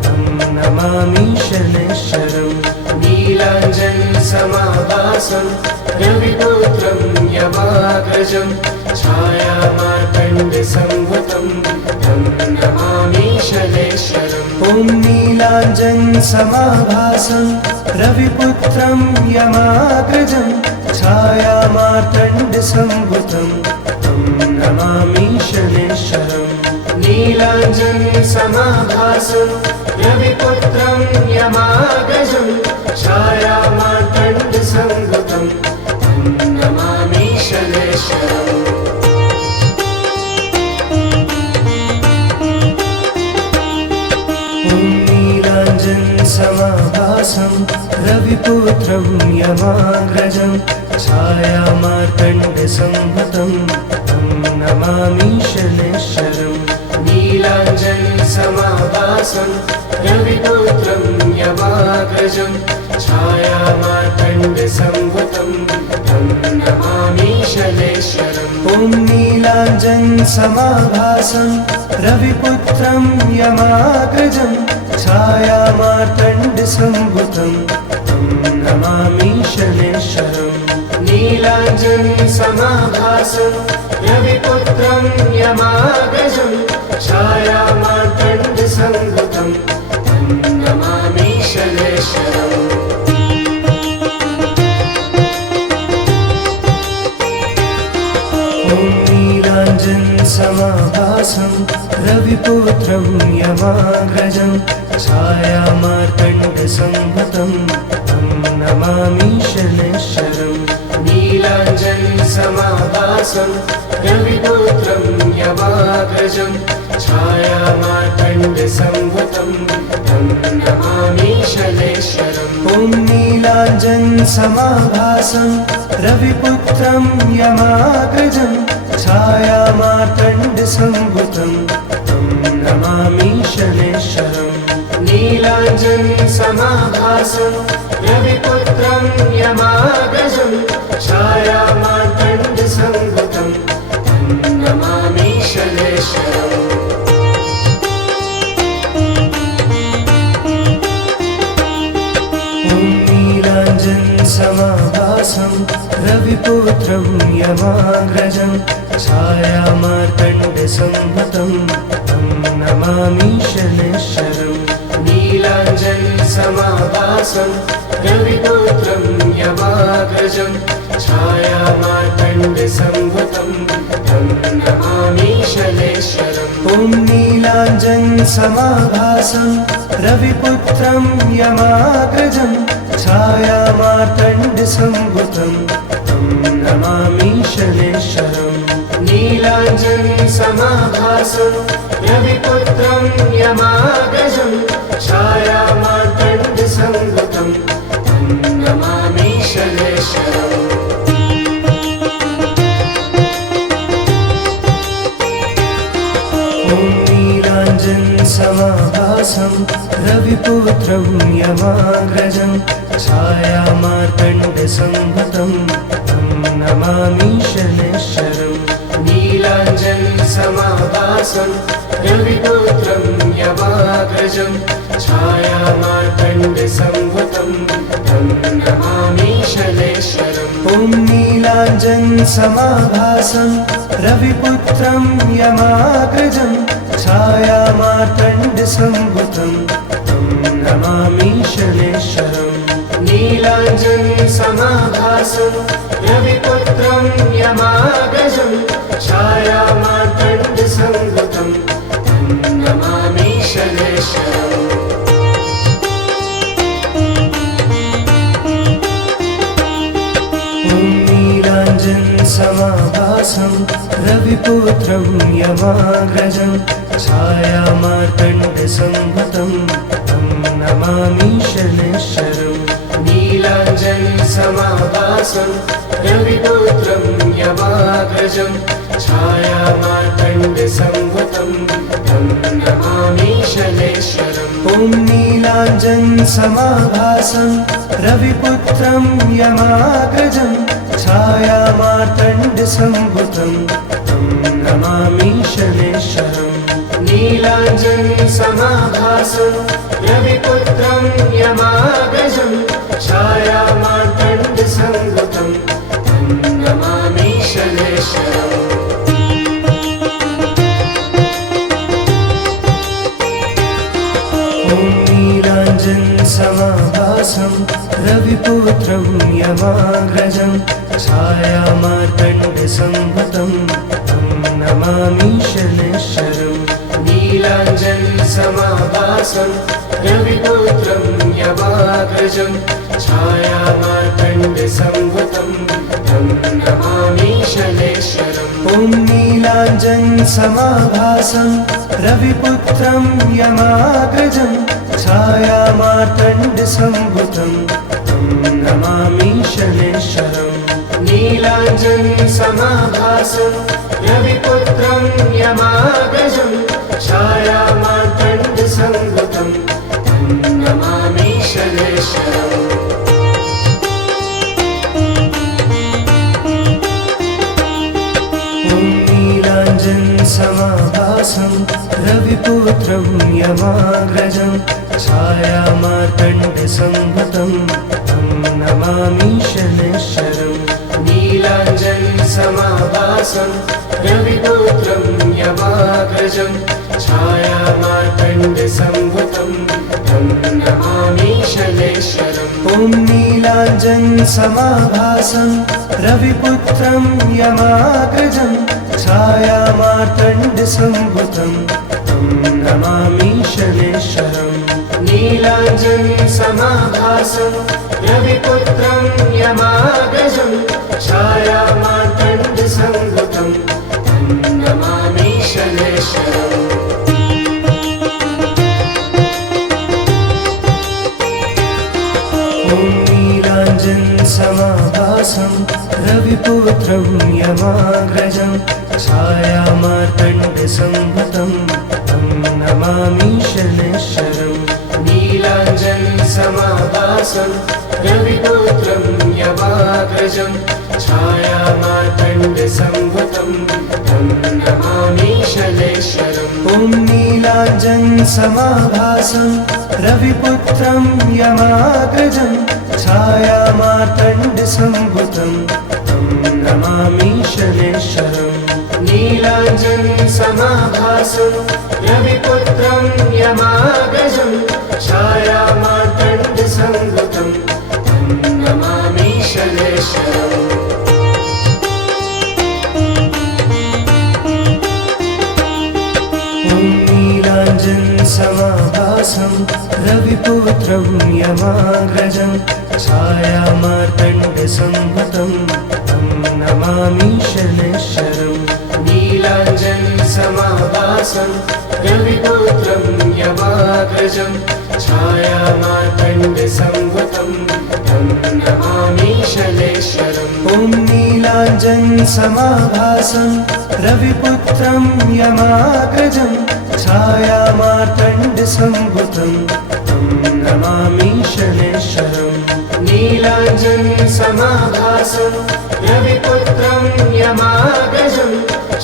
तं नमामि शनैश्वरम्। नीलाञ्जनसमाभासं रविपुत्रं यमाग्रजं छायामार्तण्डसंभूतं तं नमामि शनैश्वरम्। ॐ नीलाञ्जनसमाभासं रविपुत्रं यमाग्रजं छायामार्तण्डसंभूतं तं नमामि शनैश्वरम्। नीलाञ्जनसमाभासं रविपुत्रं यमाग्रजं छायामार्तण्डसंभूतं तं नमामि शनैश्वरम्। ॐ नीलाञ्जनसमाभासं रविपुत्रं यमाग्रजं छायामार्तण्डसंभूतं तं नमामि शनैश्वरम्। नीलाञ्जनसमाभासं रविपुत्रं यमाग्रजं छायामार्तण्डसंभूतं तं नमामि शनैश्वरम्। ॐ नीलाञ्जनसमाभासं रविपुत्रं यमाग्रजं छायामार्तण्डसंभूतं तं नमामि शनैश्वरम्। नीलाञ्जनसमाभासं रविपुत्रं यमाग्रजं छायामार्तण्डसंभूतं तं नमामि शनैश्वरम्। ॐ नीलाञ्जनसमाभासं रविपुत्रं यमाग्रजं छायामार्तण्डसंभूतं तं नमामि शनैश्वरम्। नीलाञ्जनसमाभासं रविपुत्रं यमाग्रजं छायामार्तण्डसंभूतं तं नमामि शनैश्वरम्। ॐ नीलाञ्जनसमाभासं रविपुत्रं यमाग्रजं छायामार्तण्डसंभूतं तं नमामि शनैश्वरम्। नीलाञ्जनसमाभासं रविपुत्रं यमाग्रजं छायामार्तण्डसंभूतं तं नमामि शनैश्वरम्। ॐ नीलाञ्जनसमाभासं रविपुत्रं यमाग्रजं छायामार्तण्डसंभूतं तं नमामि शनैश्वरम्। समाभासं रविपुत्रं यमाग्रजं छायामार्तण्डसम्भुतं तं नमामि शनैश्वरम्। ॐ नीलाञ्जनसमाभासं रविपुत्रं यमाग्रजं छायामार्तण्डसम्भुतं तं नमामि शनैश्वरम्। नीलाञ्जनसमाभासं रविपुत्रं यमाग्रजं छायामार्तण्डसम्भुतं तं नमामि शनैश्वरम्। ॐ नीलाञ्जनसमाभासं रविपुत्रं यमाग्रजं छायामार्तण्डसम्भुतं तं नमामि शनैश्वरम्। नीलाञ्जनसमाभासं रविपुत्रं यमाग्रजं छायामार्तण्डसम्भुतं तं नमामि शनैश्वरम्। ॐ नीलाञ्जनसमाभासं रविपुत्रं यमाग्रजं छायामार्तण्डसम्भुतं तं नमामि शनैश्वरम्। नीलाञ्जनसमाभासं रविपुत्रं यमाग्रजं छायामार्तण्डसम्भुतं तं नमामि शनैश्वरम्। ॐ नीलाञ्जनसमाभासं रविपुत्रं यमाग्रजं छायामार्तण्डसम्भुतं तं नमामि शनैश्वरम्। नीलाञ्जनसमाभासं रविपुत्रं यमाग्रजं छायामार्तण्डसम्भुतं तं नमामि शनैश्वरम्। ॐ नीलाञ्जनसमाभासं रविपुत्रं यमाग्रजं छायामार्तण्डसम्भुतं तं नमामि शनैश्वरम्। नीलाञ्जनसमाभासं रविपुत्रं यमाग्रजं छायामार्तण्डसम्भुतं तं नमामि शनैश्वरम्। ॐ नीलाञ्जनसमाभासं रविपुत्रं यमाग्रजं छायामार्तण्डसम्भुतं तं नमामि शनैश्वरम्। नीलाञ्जनसमाभासं रविपुत्रं यमाग्रजं छायामार्तण्डसम्भुतं तं नमामि शनैश्वरम्। ॐ नीलाञ्जनसमाभासं रविपुत्रं यमाग्रजं छायामार्तण्डसम्भुतं तं नमामि शनैश्वरम्। नीलाञ्जनसमाभासं रविपुत्रं यमाग्रजं छायामार्तण्डसम्भुतं तं नमामि शनैश्वरम्। ॐ नीलाञ्जनसमाभासं रविपुत्रं यमाग्रजं छायामार्तण्डसम्भुतं तं नमामि शनैश्वरम्। नीलाञ्जनसमाभासं रविपुत्रं यमाग्रजं छायामार्तण्डसम्भुतं तं नमामि शनैश्वरम्। ॐ नीलाञ्जनसमाभासं रविपुत्रं यमाग्रजं छायामार्तण्डसम्भुतं तं नमामि शनैश्वरम्। नीलाञ्जनसमाभासं रविपुत्रं यमाग्रजं छायामार्तण्डसम्भुतं तं नमामि शनैश्वरम्। ॐ नीलाञ्जनसमाभासं रविपुत्रं यमाग्रजं छायामार्तण्डसम्भुतं तं नमामि शनैश्वरम्। नीलाञ्जनसमाभासं रविपुत्रं यमाग्रजं छायामार्तण्डसम्भुतं तं नमामि शनैश्वरम्। ॐ नीलाञ्जनसमाभासं रविपुत्रं यमाग्रजं छायामार्तण्डसम्भुतं तं नमामि शनैश्वरम्। नीलाञ्जनसमाभासं रविपुत्रं यमाग्रजं छायामार्तण्डसम्भुतं समाभासं रविपुत्रं यमाग्रजं छायामार्तण्डसंभुतं तं नमामि शनैश्वरम् नीलाञ्जनसमाभासं रविपुत्रं यमाग्रजं छायामार्तण्डसंभुतं तं नमामि शनैश्वरम् ॐ नीलाञ्जनसमाभासं रविपुत्रं यमाग्रजं छायामार्तण्डसंभुतं तं नमामि शनैश्वरम् नीलाञ्जनसमाभासं रविपुत्रं यमाग्रजं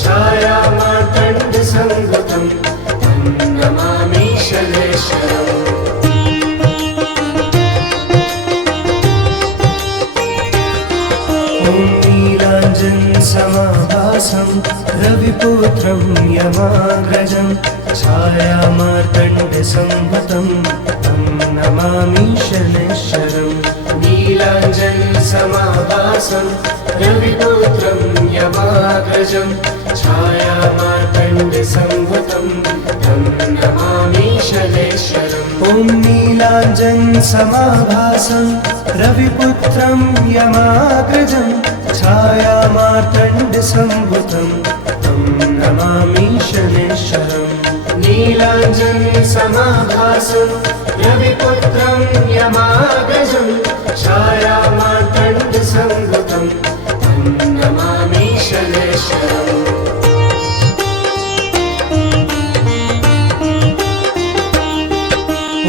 छायामार्तण्डसंभुतं तं नमामि शनैश्वरम् ॐ नीलाञ्जनसमाभासं रविपुत्रं यमाग्रजं छायामार्तण्डसंभुतं तं नमामि शनैश्वरम् नीलाञ्जनसमाभासं रविपुत्रं यमाग्रजं छायामार्तण्डसंभुतं तं नमामि शनैश्वरम् ॐ नीलाञ्जनसमाभासं रविपुत्रं यमाग्रजं छायामार्तण्डसंभुतं तं नमामि शनैश्वरम् नीलाञ्जनसमाभासं रविपुत्रं यमाग्रजं छायामार्तण्डसंभुतं तं नमामि शनैश्वरम्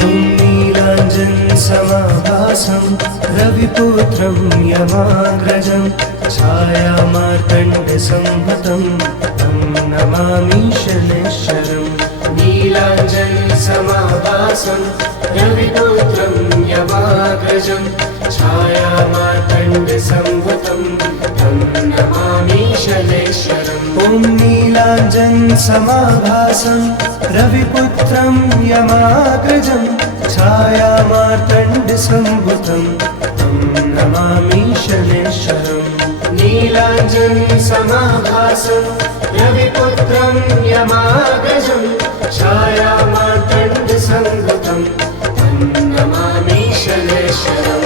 ॐ नीलाञ्जनसमाभासं रविपुत्रं यमाग्रजं छायामार्तण्डसंभुतं तं नमामि शनैश्वरम् नीलाञ्जनसमाभासं रविपुत्रं यमाग्रजं छायामार्तण्डसंभुतं तं नमामि शनैश्वरम् ॐ नीलाञ्जनसमाभासं रविपुत्रं यमाग्रजं छायामार्तण्डसंभुतं तं नमामि शनैश्वरम् नीलाञ्जनसमाभासं रविपुत्रं यमाग्रजं छायामार्तण्डसंभुतं तं नमामि शनैश्वरम्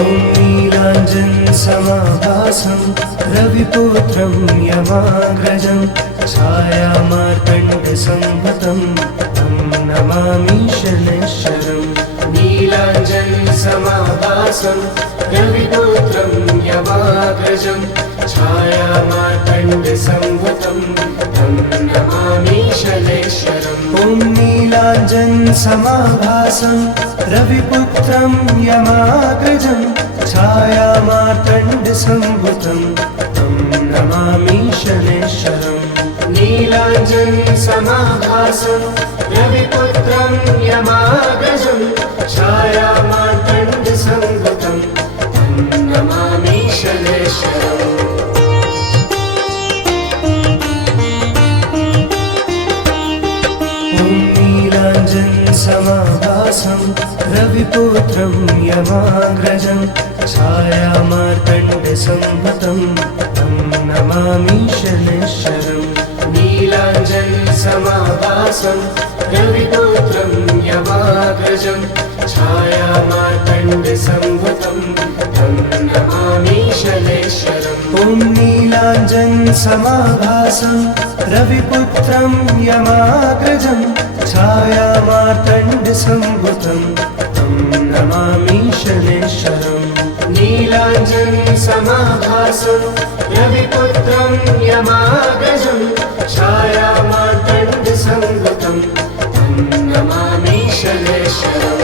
ॐ नीलाञ्जनसमाभासं रविपुत्रं यमाग्रजं छायामार्तण्डसंभुतं तं नमामि शनैश्वरम् नीलाञ्जनसमाभासं रविपुत्रं यमाग्रजं छायामार्तण्डसंभुतं तं नमामि शनैश्वरम् ॐ नीलाञ्जनसमाभासं रविपुत्रं यमाग्रजं छायामार्तण्डसंभुतं तं नमामि शनैश्वरम् नीलाञ्जनसमाभासं रविपुत्रं यमाग्रजं छायामार्तण्डसंभुतं तं नमामि शनैश्वरम् ॐ नीलाञ्जनसमाभासं रविपुत्रं यमाग्रजं छायामार्तण्डसंभुतं तं नमामि शनैश्वरम् नीलाञ्जनसमाभासं रविपुत्रं यमाग्रजं छायामार्तण्डसंभुतं तं नमामि शनैश्वरम् ॐ नीलाञ्जनसमाभासं रविपुत्रं यमाग्रजं छायामार्तण्डसंभुतं तं नमामि शनैश्वरम् नीलाञ्जनसमाभासं रविपुत्रं यमाग्रजं छायामार्तण्डसंभुतं तं नमामि शनैश्वरम्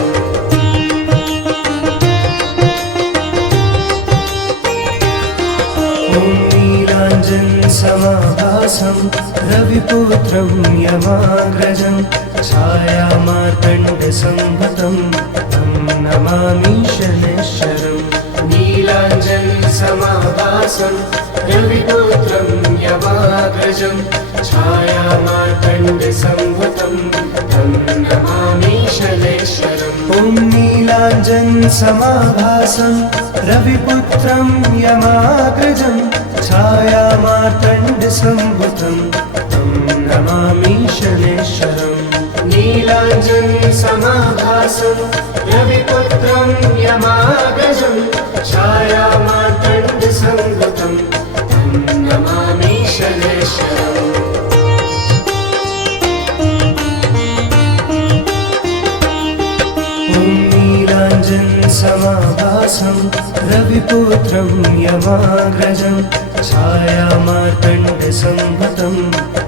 ॐ नीलाञ्जनसमाभासं रविपुत्रं यमाग्रजं छायामार्तण्डसंभुतं तं नमामि शनैश्वरम् नीलाञ्जनसमाभासं रविपुत्रं यमाग्रजं छायामार्तण्डसंभुतं तं नमामि शनैश्वरम् ॐ नीलाञ्जनसमाभासं रविपुत्रं यमाग्रजं छायामार्तण्डसम्भुतं तं नमामि शनैश्वरम् नीलाञ्जनसमाभासं रविपुत्रं यमाग्रजं छायामार्तण्डसम्भुतं तं नमामि शनैश्वरम् समाभासं रविपुत्रं यमाग्रजं छायामार्तण्डसम्भुतं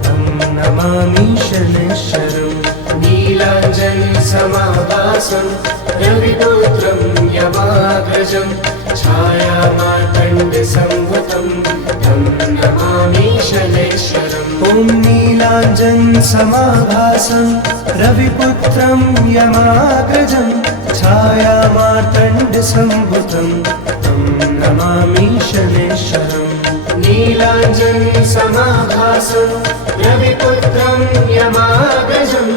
तं नमामि शनैश्वरम् नीलाञ्जनसमाभासं रविपुत्रं यमाग्रजं छायामार्तण्डसम्भुतं तं नमामि शनैश्वरम् ॐ नीलाञ्जनसमाभासं रविपुत्रं यमाग्रजं छायामार्तण्डसम्भुतं तं नमामि शनैश्वरम् नीलाञ्जनसमाभासं रविपुत्रं यमाग्रजं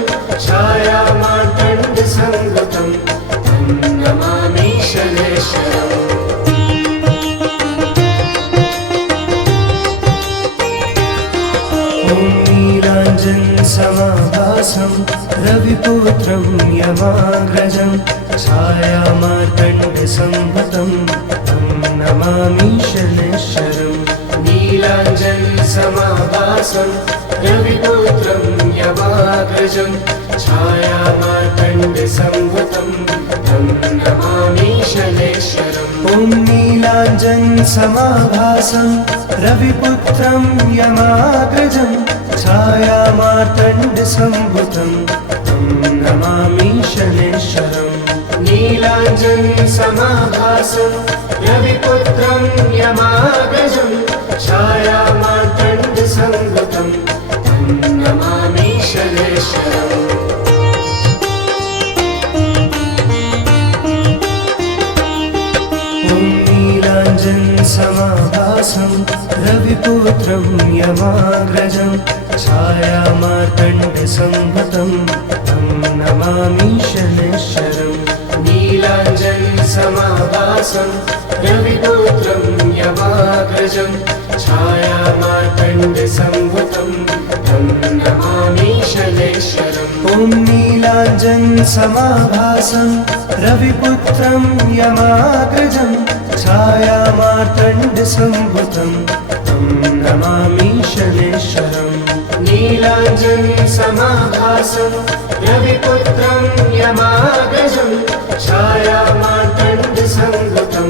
छायामार्तण्डसम्भुतं तं नमामि शनैश्वरम् ॐ नीलाञ्जनसमाभासं रविपुत्रं यमाग्रजं छायामार्तण्डसम्भुतं तं नमामि शनैश्वरम् नीलाञ्जनसमाभासं रविपुत्रं यमाग्रजं छायामार्तण्डसम्भुतं तं नमामि शनैश्वरम् ॐ नीलाञ्जनसमाभासं रविपुत्रं यमाग्रजं छायामार्तण्डसम्भुतं तं नमामि शनैश्वरम् नीलाञ्जनसमाभासं रविपुत्रं यमाग्रजं छायामार्तण्डसम्भुतं तं नमामि शनैश्वरम् ॐ नीलाञ्जनसमाभासं रविपुत्रं यमाग्रजं छायामार्तण्डसम्भुतं तं नमामि शनैश्वरम् नीलाञ्जनसमाभासं रविपुत्रं यमाग्रजं छायामार्तण्डसम्भुतं तं नमामि शनैश्वरम् ॐ नीलाञ्जनसमाभासं रविपुत्रं यमाग्रजं छायामार्तण्डसम्भुतं तं नमामि शनैश्वरम् नीलाञ्जनसमाभासं रविपुत्रं यमाग्रजं छायामार्तण्डसम्भुतं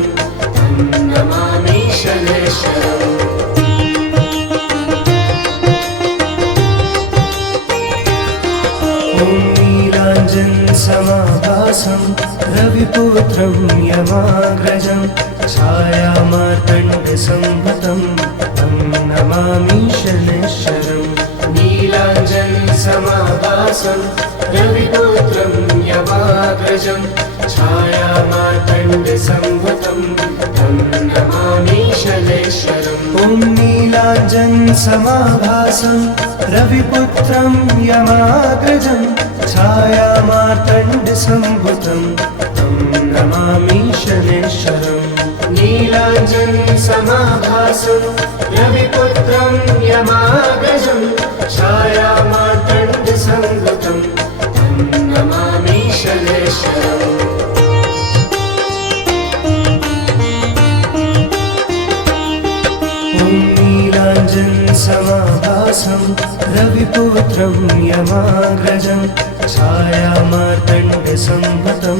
तं नमामि शनैश्वरम् ॐ नीलाञ्जनसमाभासं रविपुत्रं यमाग्रजं छायामार्तण्डसम्भुतं तं नमामि शनैश्वरम् नीलाञ्जनसमाभासं रविपुत्रं यमाग्रजं छायामार्तण्डसम्भुतं तं नमामि शनैश्वरम् ॐ नीलाञ्जनसमाभासं रविपुत्रं यमाग्रजं छायामार्तण्डसम्भुतं तं नमामि शनैश्वरम् नीलाञ्जनसमाभासं रविपुत्रं यमाग्रजं छायामार्तण्डसम्भुतं तं नमामि शनैश्वरम् ॐ नीलाञ्जनसमाभासं रविपुत्रं यमाग्रजं छायामार्तण्डसम्भुतं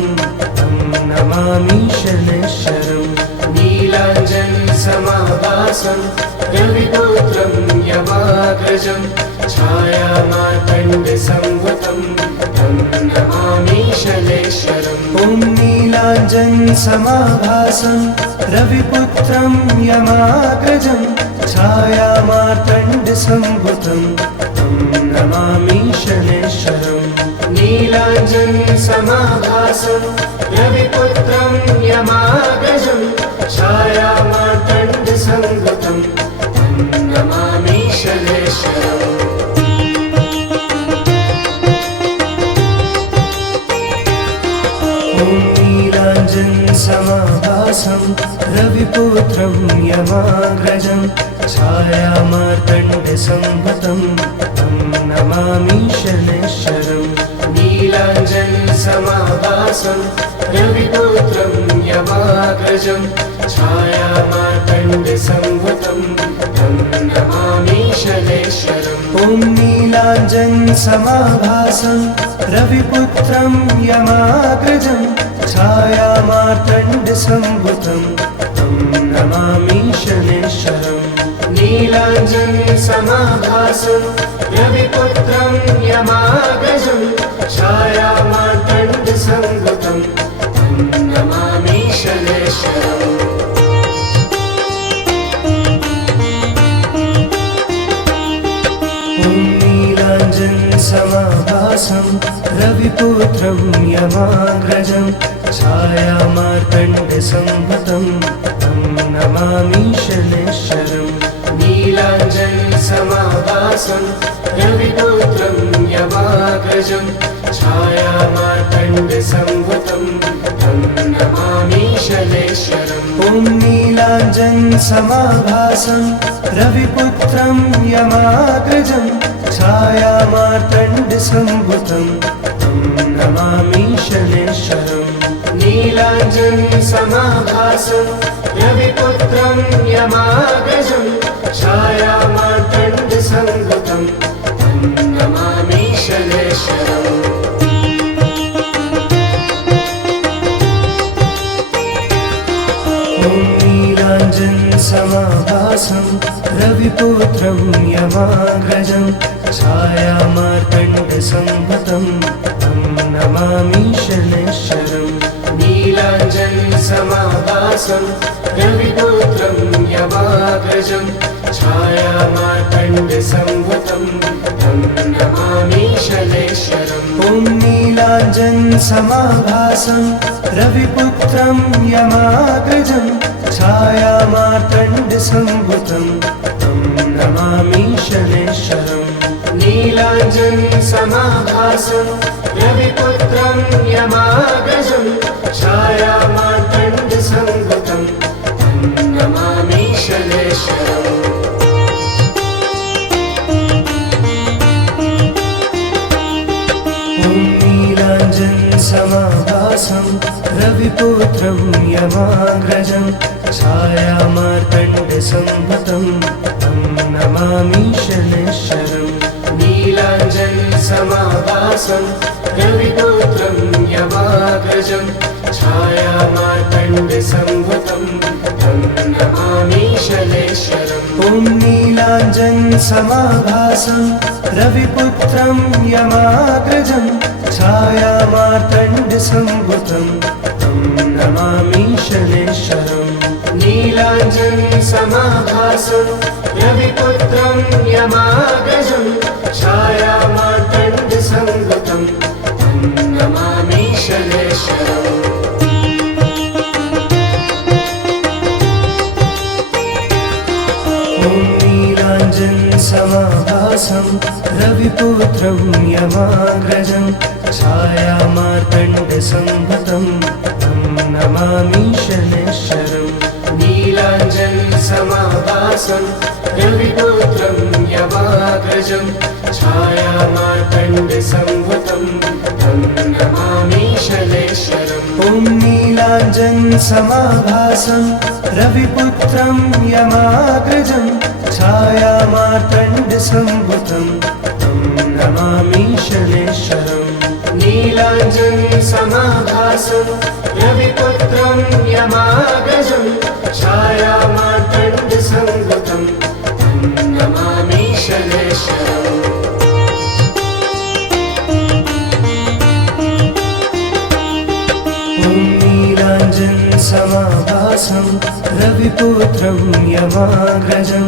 तं नमामि शनैश्वरम् नीलाञ्जनसमाभासं रविपुत्रं यमाग्रजं छायामार्तण्डसम्भुतं तं नमामि शनैश्वरम् ॐ नीलाञ्जनसमाभासं रविपुत्रं यमाग्रजं छायामार्तण्डसम्भुतं तं नमामि शनैश्वरम् नीलाञ्जनसमाभासं रविपुत्रं यमाग्रजं छायामार्तण्डसम्भुतं तं नमामि शनैश्वरम् ॐ नीलाञ्जनसमाभासं रविपुत्रं यमाग्रजं छायामार्तण्डसंभुतं तं नमामि शनैश्वरम् नीलाञ्जनसमाभासं रविपुत्रं यमाग्रजं छायामार्तण्डसंभुतं तं नमामि शनैश्वरम् ॐ नीलाञ्जनसमाभासं रविपुत्रं यमाग्रजं छायामार्तण्डसंभुतं तं नमामि शनैश्वरम् नीलाञ्जनसमाभासं रविपुत्रं यमाग्रजं छायामार्तण्डसंभुतं तं नमामि शनैश्वरम् ॐ नीलाञ्जनसमाभासं रविपुत्रं यमाग्रजं छायामार्तण्डसंभुतं तं नमामि शनैश्वरम् नीलाञ्जनसमाभासं रविपुत्रं यमाग्रजं छायामार्तण्डसंभुतं तं नमामि शनैश्वरम् ॐ नीलाञ्जनसमाभासं रविपुत्रं यमाग्रजं छायामार्तण्डसंभुतं तं नमामि शनैश्वरम् नीलाञ्जनसमाभासं रविपुत्रं यमाग्रजं छायामार्तण्डसंभुतं तं नमामि शनैश्वरम् ॐ नीलाञ्जनसमाभासं रविपुत्रं यमाग्रजं छायामार्तण्डसंभुतं तं नमामि शनैश्वरम् नीलाञ्जनसमाभासं रविपुत्रं यमाग्रजं छायामार्तण्डसंभुतं तं नमामि शनैश्वरम् ॐ नीलाञ्जनसमाभासं रविपुत्रं यमाग्रजं छायामार्तण्डसंभुतं तं नमामि शनैश्वरम् नीलाञ्जनसमाभासं रविपुत्रं यमाग्रजं छायामार्तण्डसंभुतं तं नमामि शनैश्वरम् ॐ नीलाञ्जनसमाभासं रविपुत्रं यमाग्रजं छायामार्तण्डसंभुतं तं नमामि शनैश्वरम् नीलाञ्जनसमाभासं रविपुत्रं यमाग्रजं छायामार्तण्डसंभुतं तं नमामि शनैश्वरम् ॐ नीलाञ्जनसमाभासं रविपुत्रं यमाग्रजं छायामार्तण्डसंभुतं तं नमामि शनैश्वरम् नीलाञ्जनसमाभासं रविपुत्रं यमाग्रजं छायामार्तण्डसंभुतं तं नमामि शनैश्वरम् ॐ नीलाञ्जनसमाभासं रविपुत्रं यमाग्रजं छायामार्तण्डसंभुतं तं नमामि शनैश्वरम् नीलाञ्जनसमाभासं रविपुत्रं यमाग्रजं छायामार्तण्डसंभुतं तं नमामि शनैश्वरम् ॐ नीलाञ्जनसमाभासं रविपुत्रं यमाग्रजं छायामार्तण्डसंभुतं तं नमामि शनैश्वरम् नीलाञ्जनसमाभासं रविपुत्रं यमाग्रजं छायामार्तण्डसंभुतं तं नमामि शनैश्वरम् ॐ नीलाञ्जनसमाभासं रविपुत्रं यमाग्रजं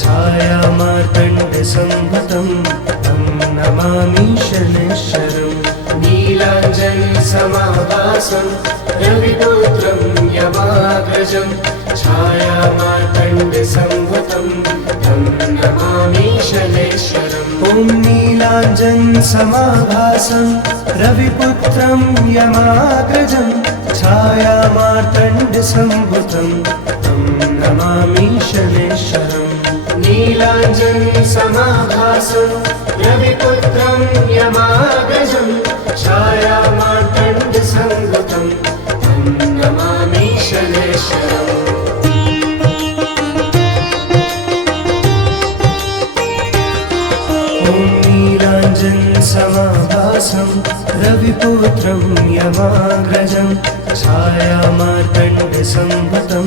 छायामार्तण्डसंभुतं तं नमामि शनैश्वरम् नीलाञ्जनसमाभासं रविपुत्रं यमाग्रजं छायामार्तण्डसंभुतं तं नमामि शनैश्वरम् ॐ नीलाञ्जनसमाभासं रविपुत्रं यमाग्रजं छायामार्तण्डसंभुतं तं नमामि शनैश्वरम् नीलाञ्जनसमाभासं रविपुत्रं यमाग्रजं छायामार्तण्डसंयुतं तं नमामि शनैश्वरम्। ॐ नीलाञ्जनसमाभासं रविपुत्रं यमाग्रजं छायामार्तण्डसंयुतं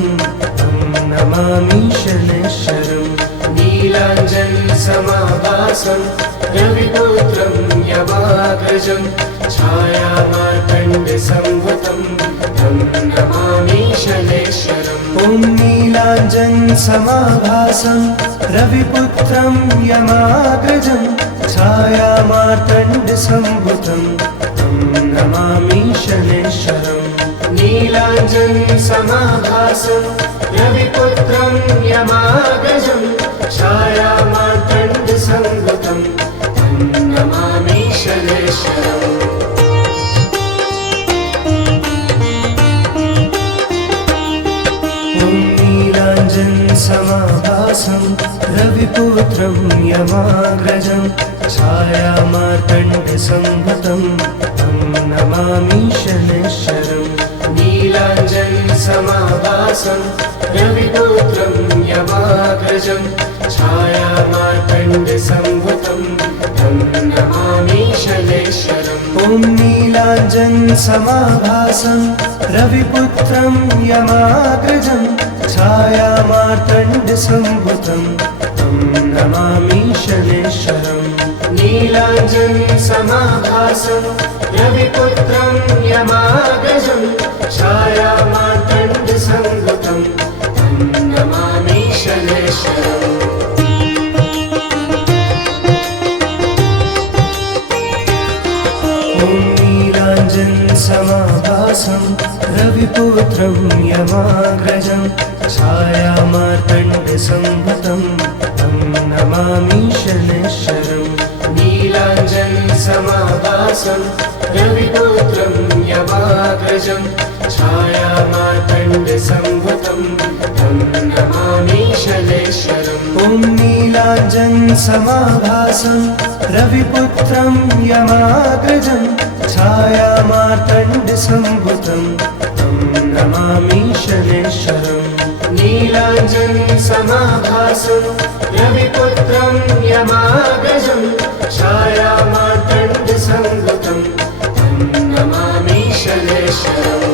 तं नमामि शनैश्वरम्। नीलाञ्जनसमाभासं रविपुत्रं यमाग्रजं छायामार्तण्डसंयुतं तं नमामि शनैश्वरम्। ॐ नीलाञ्जनसमाभासं रविपुत्रं यमाग्रजं छायामार्तण्डसंयुतं तं नमामि शनैश्वरम्। नीलाञ्जनसमाभासं रविपुत्रं यमाग्रजं छायामार्तण्डसंयुतं तं नमामि शनैश्वरम्। ॐ नीलाञ्जनसमाभासं रविपुत्रं यमाग्रजं छायामार्तण्डसंयुतं तं नमामि शनैश्वरम्। नीलाञ्जनसमाभासं रविपुत्रं यमाग्रजं छायामार्तण्डसंयुतं तं नमामि शनैश्वरम्। ॐ नीलाञ्जनसमाभासं रविपुत्रं यमाग्रजं छायामार्तण्डसंयुतं तं नमामि शनैश्वरम्। नीलाञ्जनसमाभासं रविपुत्रं यमाग्रजं छायामार्तण्डसंयुतं तं नमामि शनैश्वरम्। ॐ नीलाञ्जनसमाभासं रविपुत्रं यमाग्रजं छायामार्तण्डसंयुतं तं नमामि शनैश्वरम्। नीलाञ्जनसमाभासं रविपुत्रं यमाग्रजं छायामार्तण्डसंयुतं तं नमामि शनैश्वरम्। ॐ नीलाञ्जनसमाभासं रविपुत्रं यमाग्रजं छायामार्तण्डसंयुतं तं नमामि शनैश्वरम्। नीलाञ्जनसमाभासं रविपुत्रं यमाग्रजं छायामार्तण्डसंयुतं तं नमामि शनैश्वरम्।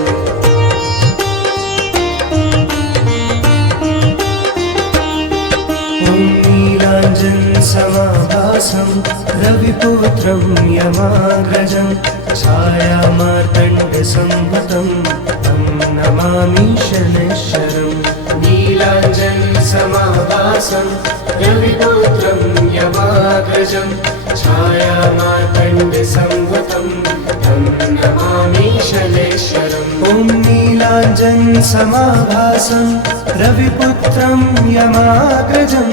ॐ नीलाञ्जनसमाभासं रविपुत्रं यमाग्रजं छायामार्तण्डसंयुतं तं नमामि शनैश्वरम्। नीलाञ्जनसमाभासं रविपुत्रं यमाग्रजं छायामार्तण्डसंयुतं तं नमामि शनैश्वरम्। ॐ नीलाञ्जनसमाभासं रविपुत्रं यमाग्रजं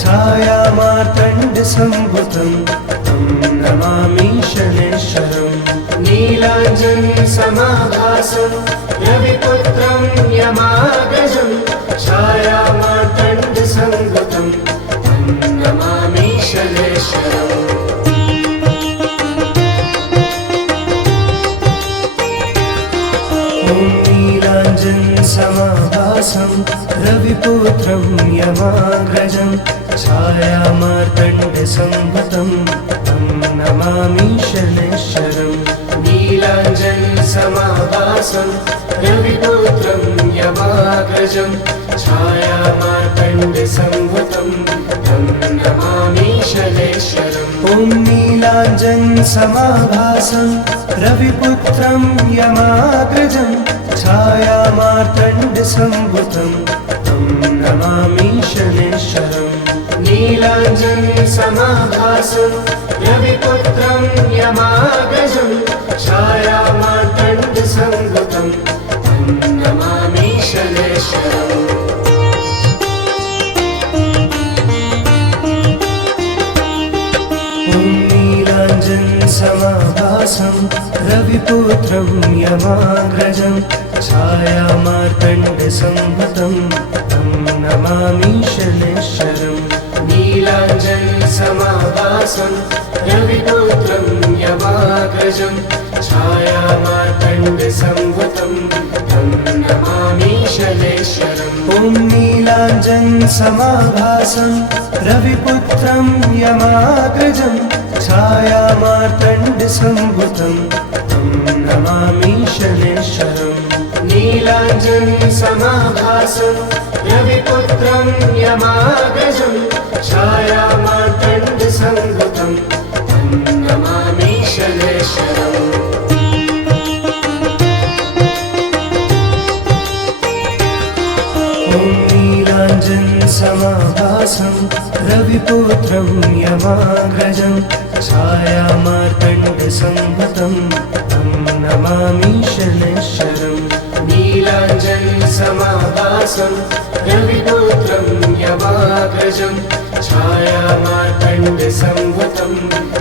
छायामार्तण्डसंयुतं तं नमामि शनैश्वरम्। नीलाञ्जनसमाभासं रविपुत्रं यमाग्रजं छायामार्तण्डसंयुतं तं नमामि शनैश्वरम्। ॐ नीलाञ्जनसमाभासं रविपुत्रं यमाग्रजं छायामार्तण्डसंयुतं तं नमामि शनैश्वरम्। नीलाञ्जनसमाभासं रविपुत्रं यमाग्रजं छायामार्तण्डसंयुतं तं नमामि शनैश्वरम्। ॐ नीलाञ्जनसमाभासं रविपुत्रं यमाग्रजं छायामार्तण्डसंयुतं तं नमामि शनैश्वरम्। नीलाञ्जनसमाभासं रविपुत्रं यमाग्रजं छायामार्तण्डसंयुतं तं नमामि शनैश्वरम्। ॐ नीलाञ्जनसमाभासं रविपुत्रं यमाग्रजं छायामार्तण्डसंयुतं तं नमामि शनैश्वरम्। नीलाञ्जनसमाभासं रविपुत्रं यमाग्रजं छायामार्तण्डसंभूतं तं नमामि शनैश्वरम्। ॐ नीलाञ्जनसमाभासं रविपुत्रं यमाग्रजं छायामार्तण्डसंभूतं तं नमामि शनैश्वरम्। नीलाञ्जनसमाभासं रविपुत्रं यमाग्रजं छायामार्तण्डसंभूतं तं नमामि शनैश्वरम्। ॐ नीलाञ्जनसमाभासं रविपुत्रं यमाग्रजं छायामार्तण्डसंभूतं तं नमामि शनैश्वरम्। नीलाञ्जनसमाभासं रविपुत्रं यमाग्रजं छायामार्तण्डसंभूतं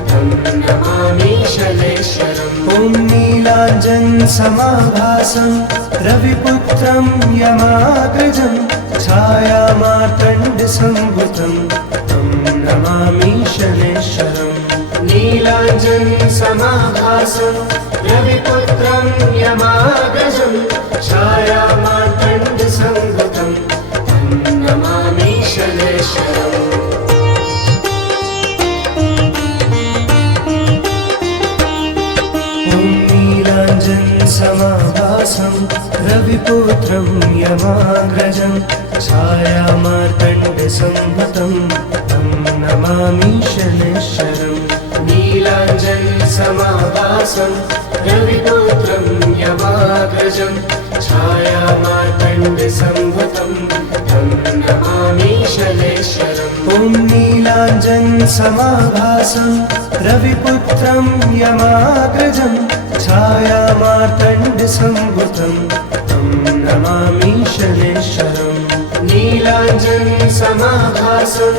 तं नमामि शनैश्वरम्। ॐ नीलाञ्जनसमाभासं रविपुत्रं यमाग्रजं छायामार्तण्डसंभूतं तं नमामि शनैश्वरम्। नीलाञ्जनसमाभासं रविपुत्रं यमाग्रजं छायामार्तण्डसंभूतं तं नमामि शनैश्वरम्। ॐ नीलाञ्जनसमाभासं रविपुत्रं यमाग्रजं छायामार्तण्डसंभूतं तं नमामि शनैश्वरम्। नीलाञ्जनसमाभासं रविपुत्रं यमाग्रजं छायामार्तण्डसंभूतं तं नमामि शनैश्वरम्। ॐ नीलाञ्जनसमाभासं रविपुत्रं यमाग्रजं छायामार्तण्डसंभूतं तं नमामि शनैश्वरम्। नीलाञ्जनसमाभासं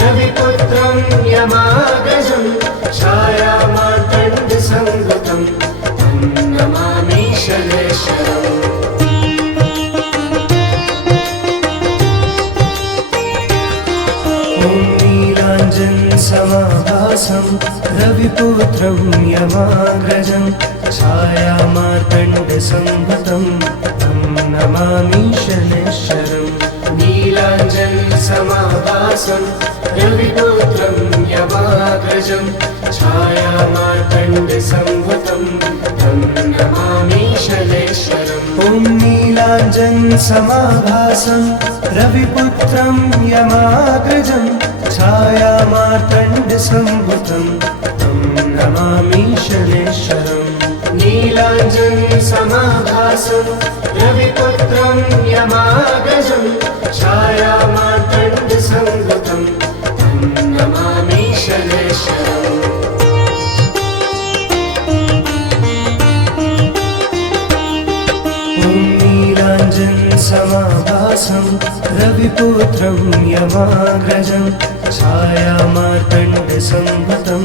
रविपुत्रं यमाग्रजं छायामार्तण्डसंभूतं तं नमामि शनैश्वरम्। ॐ नीलाञ्जनसमाभासं रविपुत्रं यमाग्रजं छायामार्तण्डसंभूतं तं नमामि शनैश्वरम्। नीलाञ्जनसमाभासं रविपुत्रं यमाग्रजं छायामार्तण्डसंभूतं तं नमामि शनैश्वरम्। ॐ नीलाञ्जनसमाभासं रविपुत्रं यमाग्रजं छायामार्तण्डसंभूतं तं नमामि शनैश्वरम्। नीलाञ्जनसमाभासं रविपुत्रं यमाग्रजं छायामार्तण्डसंभूतं तं नमामि शनैश्वरम्। ॐ नीलाञ्जनसमाभासं रविपुत्रं यमाग्रजं छायामार्तण्डसंभूतं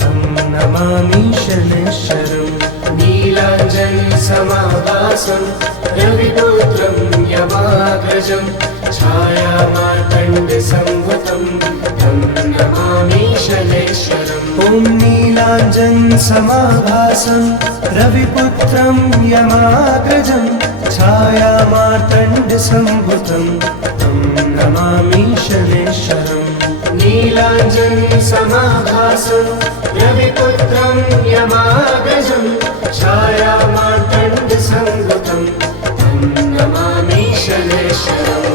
तं नमामि शनैश्वरम्। नीलाञ्जनसमाभासं रविपुत्रं यमाग्रजं छायामार्तण्डसंभूतं तं नमामि शनैश्वरम्। ॐ नीलाञ्जनसमाभासं रविपुत्रं यमाग्रजं छायामार्तण्डसंभूतं तं नमामि शनैश्वरम्। नीलाञ्जनसमाभासं रविपुत्रं यमाग्रजं छायामार्तण्डसंभूतं तं नमामि शनैश्वरम्।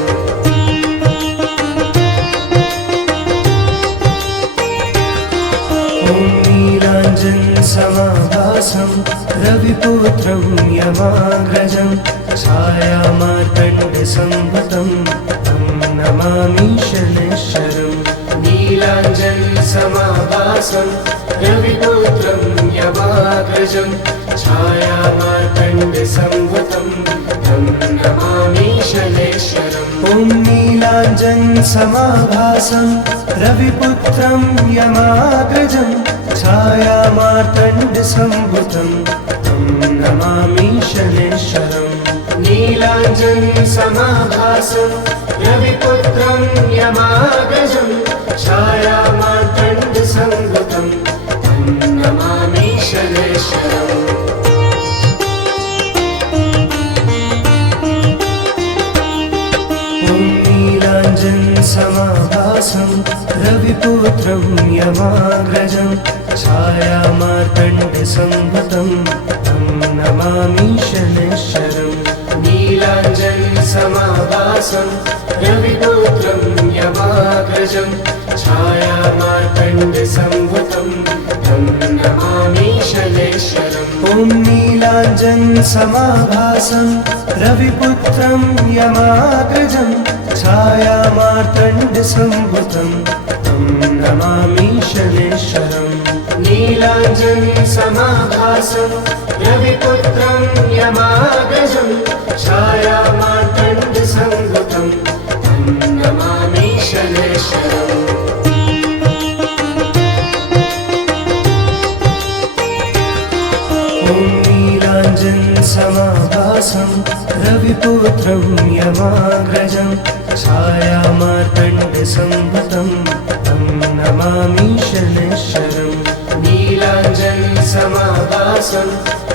ॐ नीलाञ्जनसमाभासं रविपुत्रं यमाग्रजं छायामार्तण्डसंभूतं तं नमामि शनैश्वरम्। नीलाञ्जनसमाभासं रविपुत्रं यमाग्रजं छायामार्तण्डसंभूतं तं नमामि शनैश्वरम्। ॐ नीलाञ्जनसमाभासं रविपुत्रं यमाग्रजं छायामार्तण्डसंभूतं तं नमामि शनैश्वरम्। नीलाञ्जनसमाभासं रविपुत्रं यमाग्रजं छायामार्तण्डसंभूतं तं नमामि शनैश्वरम्। ॐ नीलाञ्जनसमाभासं रविपुत्रं यमाग्रजं छायामार्तण्डसंभूतं तं नमामि शनैश्वरम्। नीलाञ्जनसमाभासं रविपुत्रं यमाग्रजं छायामार्तण्डसंभूतं तं नमामि शनैश्वरम्। ॐ नीलाञ्जनसमाभासं रविपुत्रं यमाग्रजं छायामार्तण्डसंभूतं तं नमामि शनैश्वरम्। नीलाञ्जनसमाभासं रविपुत्रं यमाग्रजं छायामार्तण्डसंभूतं तं नमामि शनैश्वरम्। ॐ नीलाञ्जनसमाभासं रविपुत्रं यमाग्रजं छायामार्तण्डसंभूतं तं नमामि शनैश्वरम्। नीलाञ्जनसमाभासं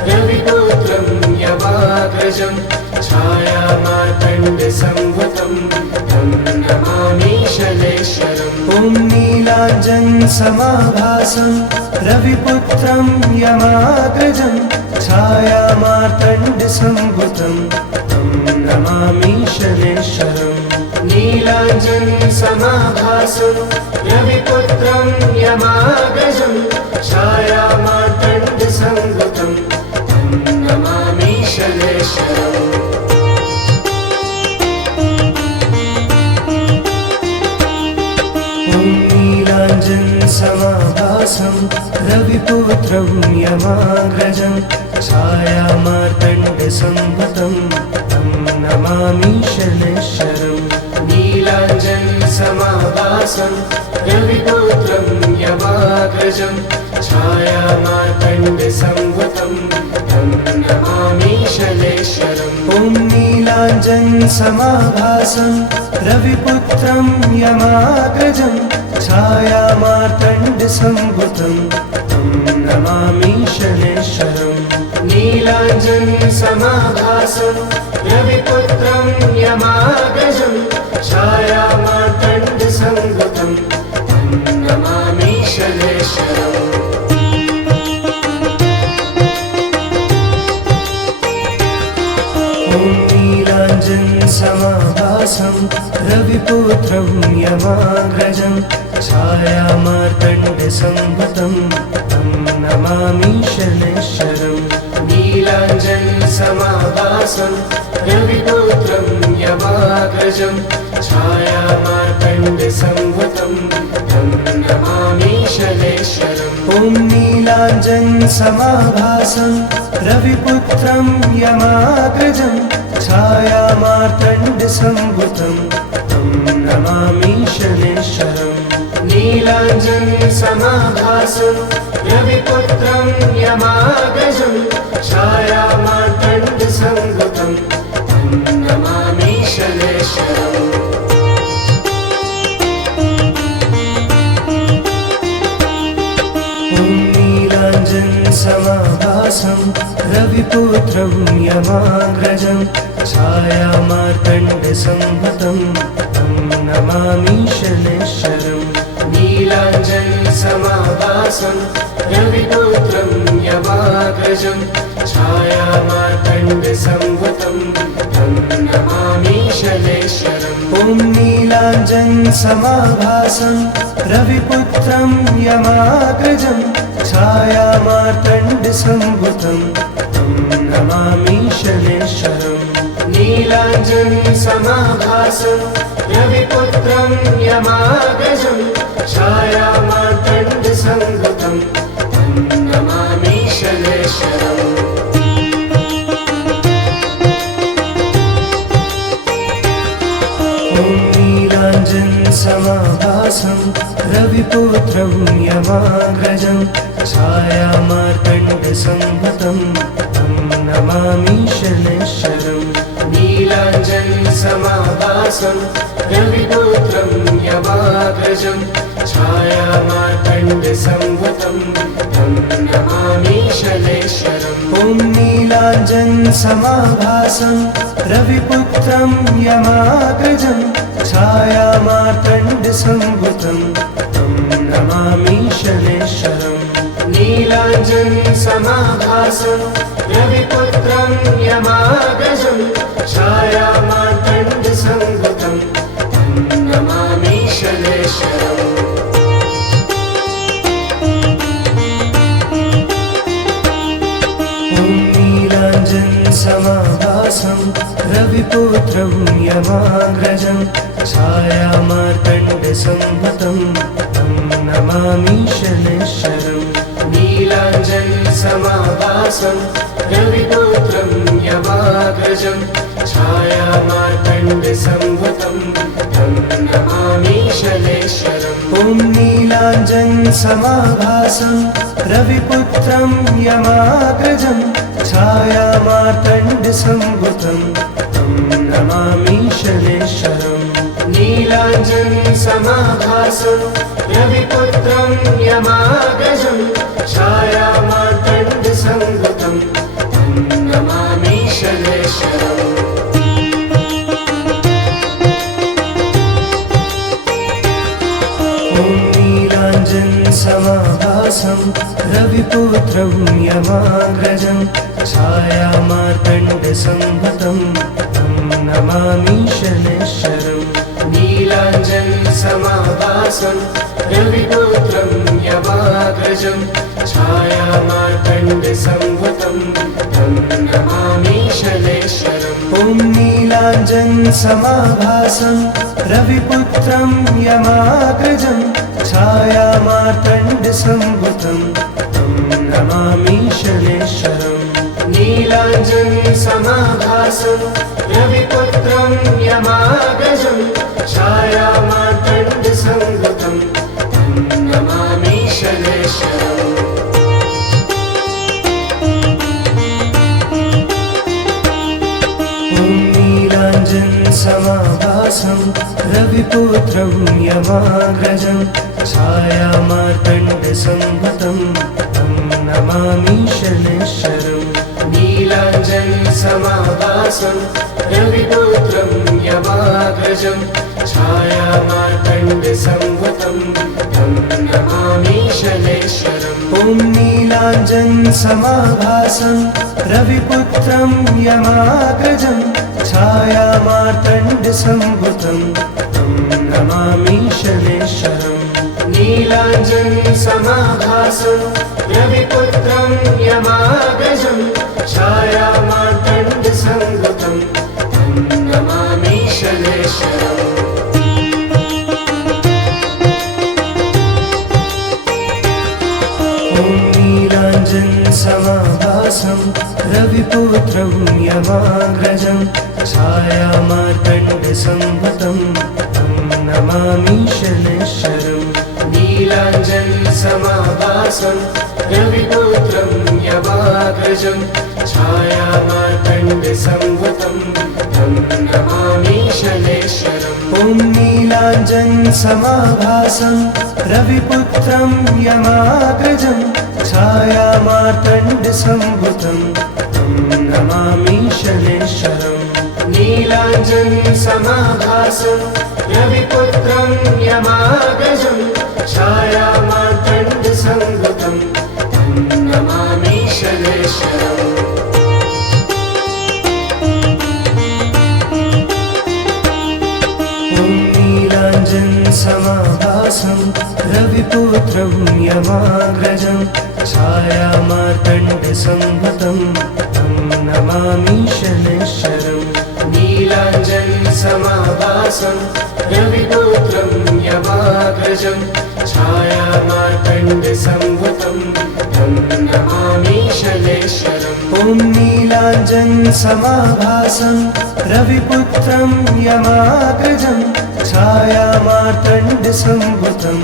रविपुत्रं यमाग्रजं छायामार्तण्डसंभूतं तं नमामि शनैश्वरम्। ॐ नीलाञ्जनसमाभासं रविपुत्रं यमाग्रजं छायामार्तण्डसंभूतं तं नमामि शनैश्वरम्। नीलाञ्जनसमाभासं रविपुत्रं यमाग्रजं छायामार्तण्डसंभूतं तं नमामि शनैश्वरम्। ॐ नीलाञ्जनसमाभासं रविपुत्रं यमाग्रजं छायामार्तण्डसंभूतं तं नमामि शनैश्वरम्। नीलाञ्जनसमाभासं रविपुत्रं यमाग्रजं छायामार्तण्डसंभूतं तं नमामि शनैश्वरम्। ॐ नीलाञ्जनसमाभासं रविपुत्रं यमाग्रजं छायामार्तण्डसंभूतं तं नमामि शनैश्वरम्। नीलाञ्जनसमाभासं रविपुत्रं यमाग्रजं छायामार्तण्डसंभूतं तं नमामि शनैश्वरम्। ॐ नीलाञ्जनसमाभासं रविपुत्रं यमाग्रजं छायामार्तण्डसंभूतं तं नमामि शनैश्वरम्। नीलाञ्जनसमाभासं रविपुत्रं यमाग्रजं छायामार्तण्डसंभूतं तं नमामि शनैश्वरम्। ॐ नीलाञ्जनसमाभासं रविपुत्रं यमाग्रजं छायामार्तण्डसंभूतं तं नमामि शनैश्वरम्। नीलाञ्जनसमाभासं रविपुत्रं यमाग्रजं छायामार्तण्डसंभूतं तं नमामि शनैश्वरम्। ॐ नीलाञ्जनसमाभासं रविपुत्रं यमाग्रजं छायामार्तण्डसंभूतं तं नमामि शनैश्वरम्। नीलाञ्जनसमाभासं रविपुत्रं यमाग्रजं छायामार्तण्डसंभूतं तं नमामि शनैश्वरम्। ॐ नीलाञ्जनसमाभासं रविपुत्रं यमाग्रजं छायामार्तण्डसंभूतं तं नमामि शनैश्वरम्। नीलाञ्जनसमाभासं रविपुत्रं यमाग्रजं छायामार्तण्डसंभूतं तं नमामि शनैश्वरम्। ॐ नीलाञ्जनसमाभासं रविपुत्रं यमाग्रजं छायामार्तण्डसंभूतं तं नमामि शनैश्वरम्। नीलाञ्जनसमाभासं समाभासं रविपुत्रं यमाग्रजं छायामार्तण्डसंभूतं तं नमामि शनैश्वरम्। ॐ नीलाञ्जनसमाभासं रविपुत्रं यमाग्रजं छायामार्तण्डसंभूतं तं नमामि शनैश्वरम्। नीलाञ्जनसमाभासं रविपुत्रं यमाग्रजं छायामार्तण्डसंभूतं तं नमामि शनैश्वरम्। ॐ नीलाञ्जनसमाभासं रविपुत्रं यमाग्रजं छायामार्तण्डसंभूतं तं नमामि शनैश्वरम्। नीलाञ्जनसमाभासं रविपुत्रं यमाग्रजं छायामार्तण्डसंभूतं तं नमामि शनैश्वरम्। ॐ नीलाञ्जनसमाभासं रविपुत्रं यमाग्रजं छायामार्तण्डसंभूतं तं नमामि शनैश्वरम्। नीलाञ्जनसमाभासं रविपुत्रं यमाग्रजं छायामार्तण्डसंभूतं तं नमामि शनैश्वरम्। ॐ नीलाञ्जनसमाभासं रविपुत्रं यमाग्रजं छायामार्तण्डसंभूतं तं नमामि शनैश्वरम्। नीलाञ्जनसमाभासं रविपुत्रं यमाग्रजं छायामार्तण्डसंभूतं तं नमामि शनैश्वरम्। ॐ नीलाञ्जनसमाभासं रविपुत्रं यमाग्रजं छायामार्तण्डसंभूतं तं नमामि शनैश्वरम्। नीलाञ्जनसमाभासं रविपुत्रं यमाग्रजं छायामार्तण्डसंभूतं तं नमामि शनैश्वरम्। ॐ नीलाञ्जनसमाभासं रविपुत्रं यमाग्रजं छायामार्तण्डसंभूतं तं नमामि शनैश्वरम्। नीलाञ्जनसमाभासं रविपुत्रं यमाग्रजं छायामार्तण्डसंभूतं तं नमामि शनैश्वरम्। ॐ नीलाञ्जनसमाभासं रविपुत्रं यमाग्रजं छायामार्तण्डसंभूतं तं नमामि शनैश्वरम्। नीलाञ्जनसमाभासं रविपुत्रं यमाग्रजं छायामार्तण्डसंभूतं तं नमामि शनैश्वरम्। ॐ नीलाञ्जनसमाभासं रविपुत्रं यमाग्रजं छायामार्तण्डसंभूतं तं नमामि शनैश्वरम्। नीलाञ्जनसमाभासं रविपुत्रं यमाग्रजं छायामार्तण्डसंभूतं तं नमामि शनैश्वरम्। ॐ नीलाञ्जनसमाभासं रविपुत्रं यमाग्रजं छायामार्तण्डसंभूतं तं नमामि शनैश्वरम्। नीलाञ्जनसमाभासं रविपुत्रं यमाग्रजं छायामार्तण्डसंभूतं तं नमामि शनैश्वरम्। ॐ नीलाञ्जनसमाभासं रविपुत्रं यमाग्रजं छायामार्तण्डसंभूतं तं नमामि शनैश्वरम्। नीलाञ्जनसमाभासं रविपुत्रं यमाग्रजं छायामार्तण्डसंभूतं तं नमामि शनैश्वरम्। ॐ नीलाञ्जनसमाभासं रविपुत्रं यमाग्रजं छायामार्तण्डसंभूतं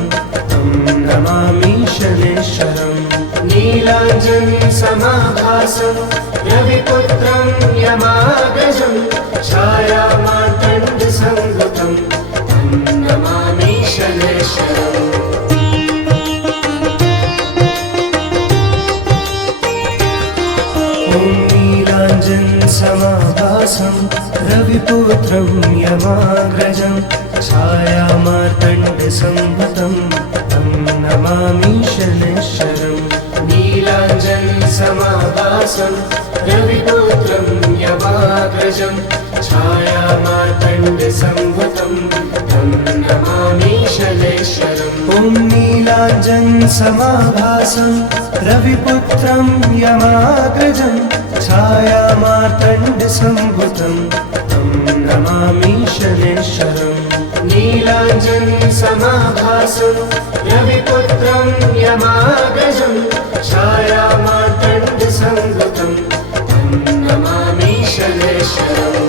तं नमामि शनैश्वरम्। नीलाञ्जनसमाभासं रविपुत्रं यमाग्रजं छायामार्तण्डसंभूतं तं नमामि शनैश्वरम्। ॐ नीलाञ्जनसमाभासं रविपुत्रं यमाग्रजं छायामार्तण्डसंभूतं तं नमामि शनैश्वरम्। नीलाञ्जनसमाभासं रविपुत्रं यमाग्रजं छायामार्तण्डसंभूतं तं नमामि शनैश्वरम्। ॐ नीलाञ्जनसमाभासं रविपुत्रं यमाग्रजं छायामार्तण्डसंभूतं तं नमामि शनैश्वरम्। नीलाञ्जनसमाभासं रविपुत्रं यमाग्रजं छायामार्तण्डसंभूतं तं नमामि शनैश्वरम्।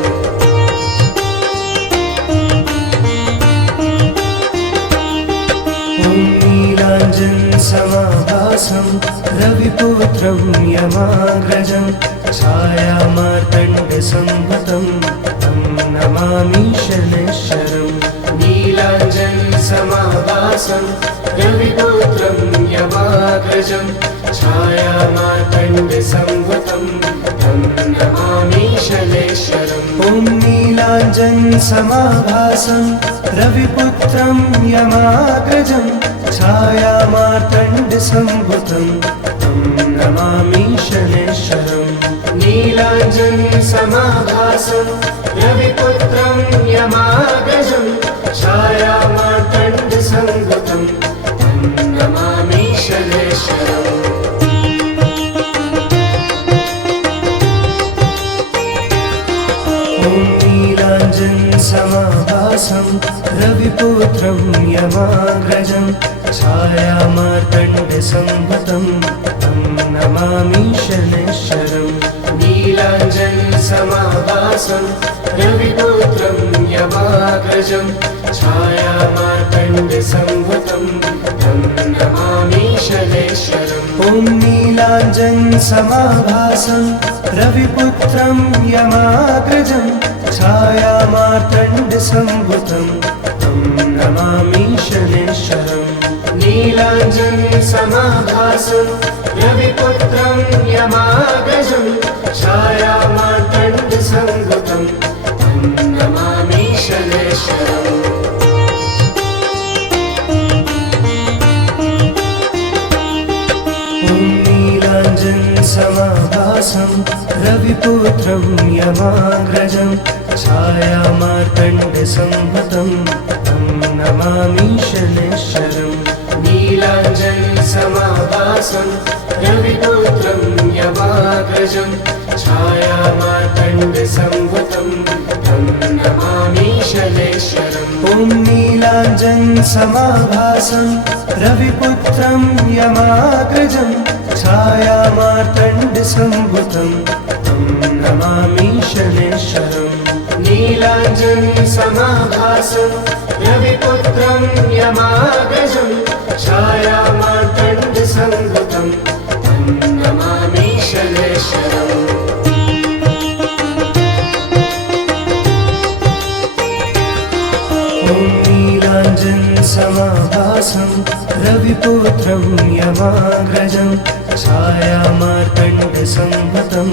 ॐ नीलाञ्जनसमाभासं रविपुत्रं यमाग्रजं छायामार्तण्डसंभूतं तं नमामि शनैश्वरम्। नीलाञ्जनसमाभासं रविपुत्रं यमाग्रजं छायामार्तण्डसंभूतं तं नमामि शनैश्वरम्। ॐ नीलाञ्जनसमाभासं रविपुत्रं यमाग्रजं छायामार्तण्डसंभूतं तं नमामि शनैश्वरम्। नीलाञ्जनसमाभासं रविपुत्रं यमाग्रजं छायामार्तण्डसंभूतं तं नमामि शनैश्वरम्। ॐ नीलाञ्जनसमाभासं रविपुत्रं यमाग्रजं छायामार्तण्डसंभूतं तं नमामि शनैश्वरम्। नीलाञ्जनसमाभासं रविपुत्रं यमाग्रजं छायामार्तण्डसंभूतं तं नमामि शनैश्वरम्। ॐ नीलाञ्जनसमाभासं रविपुत्रं यमाग्रजं छायामार्तण्डसंभूतं तं नमामि शनैश्वरम्। नीलाञ्जनसमाभासं रविपुत्रं यमाग्रजं छायामार्तण्डसंभूतं तं नमामि शनैश्वरम्। ॐ नीलाञ्जनसमाभासं रविपुत्रं यमाग्रजं छायामार्तण्डसंभूतं तं नमामि शनैश्वरम्। नीलाञ्जनसमाभासं रविपुत्रं यमाग्रजं छायामार्तण्डसंभूतं तं नमामि शनैश्वरम्। ॐ नीलाञ्जनसमाभासं रविपुत्रं यमाग्रजं छायामार्तण्डसंभूतं तं नमामि शनैश्वरम्। नीलाञ्जनसमाभासं रविपुत्रं यमाग्रजं छायामार्तण्डसंभूतं तं नमामि शनैश्वरम्। ॐ नीलाञ्जनसमाभासं रविपुत्रं यमाग्रजं छायामार्तण्डसंभूतं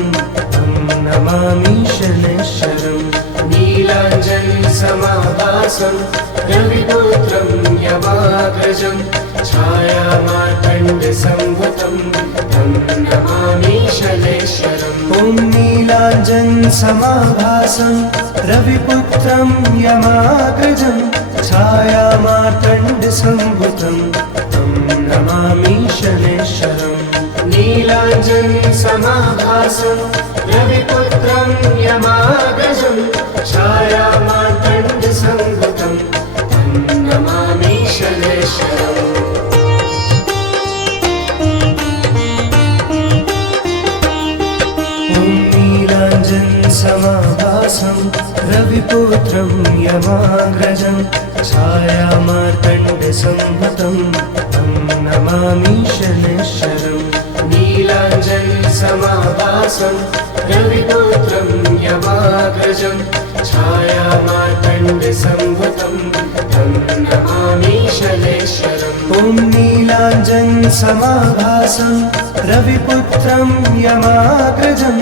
तं नमामि शनैश्वरम्। नीलाञ्जनसमाभासं रविपुत्रं यमाग्रजं छायामार्तण्डसंभूतं तं नमामि शनैश्वरम्। ॐ नीलाञ्जनसमाभासं रविपुत्रं यमाग्रजं छायामार्तण्डसंभूतं तं नमामि शनैश्वरम्। नीलाञ्जनसमाभासं रविपुत्रं यमाग्रजं छायामार्तण्डसंभूतं तं नमामि शनैश्वरम्। ॐ नीलाञ्जनसमाभासं रविपुत्रं यमाग्रजं छायामार्तण्डसंभूतं तं नमामि शनैश्वरम्। नीलाञ्जनसमाभासं रविपुत्रं यमाग्रजं छायामार्तण्डसम्भुतं तं नमामि शनैश्वरम्। ॐ नीलाञ्जनसमाभासं रविपुत्रं यमाग्रजं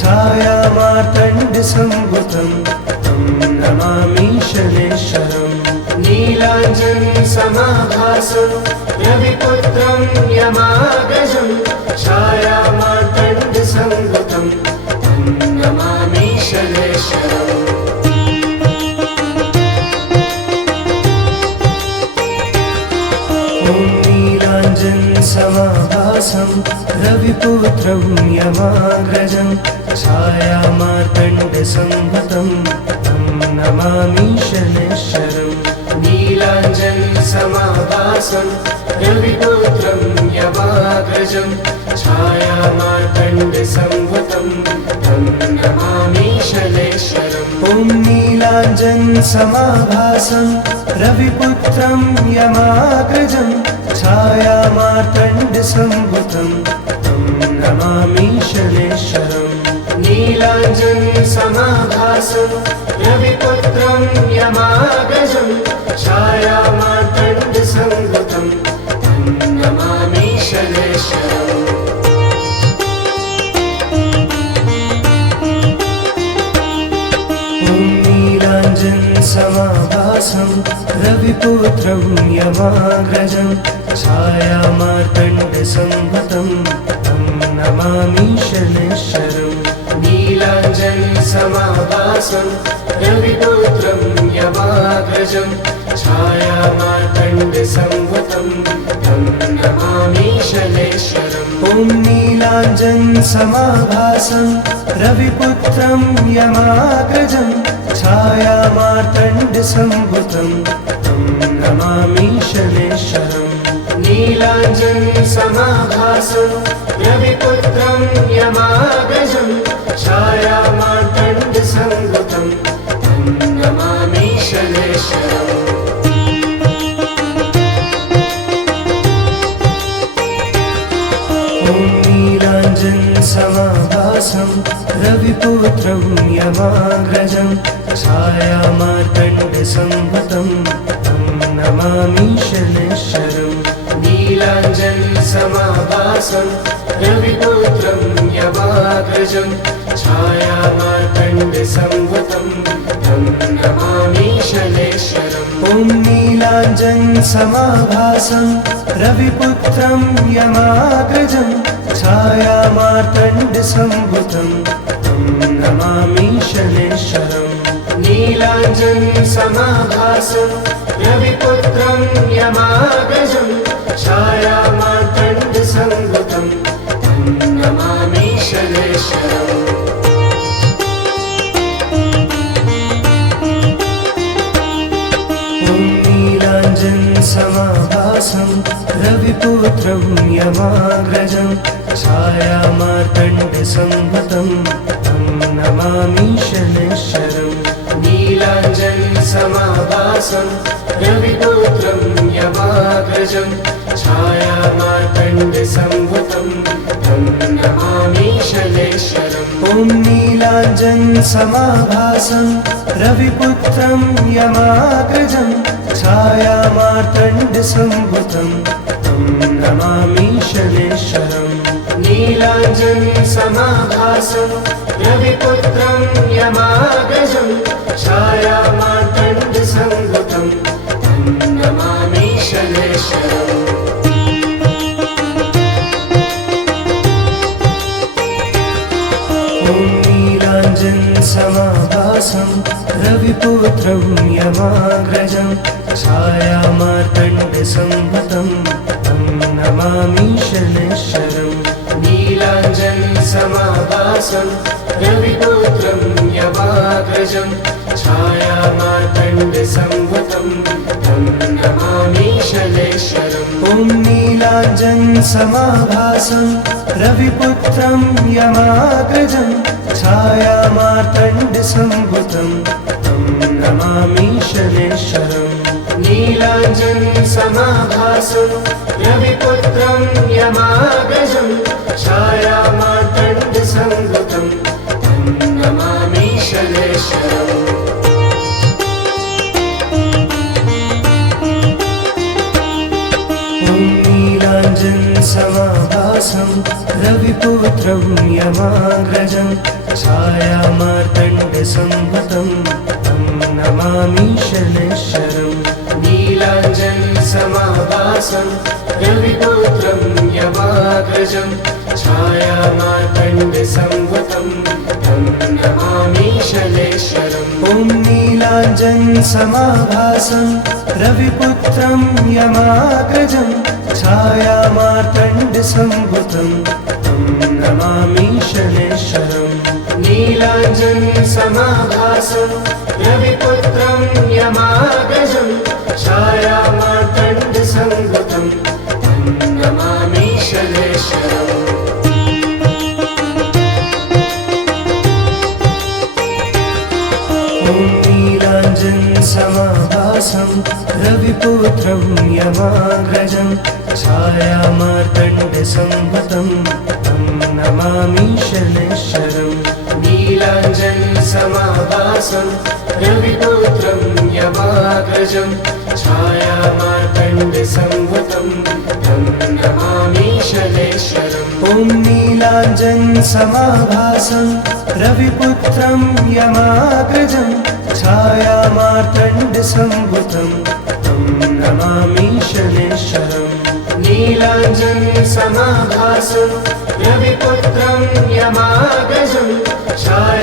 छायामार्तण्डसम्भुतं तं नमामि शनैश्वरम्। नीलाञ्जनसमाभासं रविपुत्रं यमाग्रजं छायामार्तण्डसम्भुतं तं नमामि शनैश्वरम्। ॐ नीलाञ्जनसमाभासं रविपुत्रं यमाग्रजं छायामार्तण्डसम्भुतं तं नमामि शनैश्वरम्। नीलाञ्जनसमाभासं रविपुत्रं यमाग्रजं छायामार्तण्डसम्भुतं तं नमामि शनैश्वरम्। ॐ नीलाञ्जनसमाभासं रविपुत्रं यमाग्रजं छायामार्तण्डसम्भुतं तं नमामि शनैश्वरम्। नीलाञ्जनसमाभासं रविपुत्रं यमाग्रजं छायामार्तण्डसम्भुतं तं नमामि शनैश्वरम्। ॐ नीलाञ्जनसमाभासं रविपुत्रं यमाग्रजं छायामार्तण्डसम्भुतं तं नमामि शनैश्वरम्। नीलाञ्जनसमाभासं रविपुत्रं यमाग्रजं छायामार्तण्डसम्भुतं तं नमामि शनैश्वरम्। ॐ नीलाञ्जनसमाभासं रविपुत्रं यमाग्रजं छायामार्तण्डसम्भुतं तं नमामि शनैश्वरम्। नीलाञ्जनसमाभासं रविपुत्रं यमाग्रजं छायामार्तण्डसम्भुतं तं नमामि शनैश्वरम्। ॐ नीलाञ्जनसमाभासं रविपुत्रं यमाग्रजं छायामार्तण्डसम्भुतं तं नमामि शनैश्वरम्। नीलाञ्जनसमाभासं रविपुत्रं यमाग्रजं छायामार्तण्डसम्भुतं तं नमामि शनैश्वरम्। ॐ नीलाञ्जनसमाभासं रविपुत्रं यमाग्रजं छायामार्तण्डसम्भुतं तं नमामि शनैश्वरम्। नीलाञ्जनसमाभासं रविपुत्रं यमाग्रजं छायामार्तण्डसम्भुतं तं नमामि शनैश्वरम्। ॐ नीलाञ्जनसमाभासं रविपुत्रं यमाग्रजं छायामार्तण्डसम्भुतं तं नमामि शनैश्वरम्। नीलाञ्जनसमाभासं रविपुत्रं यमाग्रजं छायामार्तण्डसम्भुतं तं नमामि शनैश्वरम्। ॐ नीलाञ्जनसमाभासं रविपुत्रं यमाग्रजं छायामार्तण्डसम्भुतं तं नमामि शनैश्वरम्। नीलाञ्जनसमाभासं रविपुत्रं यमाग्रजं छायामार्तण्डसम्भुतं तं नमामि शनैश्वरम्। ॐ नीलाञ्जनसमाभासं रविपुत्रं यमाग्रजं छायामार्तण्डसम्भुतं तं नमामि शनैश्वरम्। नीलाञ्जनसमाभासं रविपुत्रं यमाग्रजं छायामार्तण्डसम्भुतं तं नमामि शनैश्वरम्। ॐ नीलाञ्जनसमाभासं रविपुत्रं यमाग्रजं छायामार्तण्डसम्भुतं तं नमामि शनैश्वरम्। नीलाञ्जनसमाभासं रविपुत्रं यमाग्रजं छायामार्तण्डसंभूतं तं नमामि शनैश्वरम्। ॐ नीलाञ्जनसमाभासं रविपुत्रं यमाग्रजं छायामार्तण्डसंभूतं तं नमामि शनैश्वरम्। नीलाञ्जनसमाभासं रविपुत्रं यमाग्रजं छायामार्तण्डसंभूतं तं नमामि शनैश्वरम्। ॐ नीलाञ्जनसमाभासं रविपुत्रं यमाग्रजं छायामार्तण्डसंभूतं तं नमामि शनैश्वरम्। नीलाञ्जनसमाभासं रविपुत्रं यमाग्रजं छायामार्तण्डसंभूतं तं नमामि शनैश्वरम्। ॐ नीलाञ्जनसमाभासं रविपुत्रं यमाग्रजं छायामार्तण्डसंभूतं तं नमामि शनैश्वरम्। नीलाञ्जनसमाभासं रविपुत्रं यमाग्रजं छायामार्तण्डसंभूतं तं नमामि शनैश्वरम्। ॐ नीलाञ्जनसमाभासं रविपुत्रं यमाग्रजं छायामार्तण्डसंभूतं तं नमामि शनैश्वरम्। नीलाञ्जनसमाभासं रविपुत्रं यमाग्रजं छाया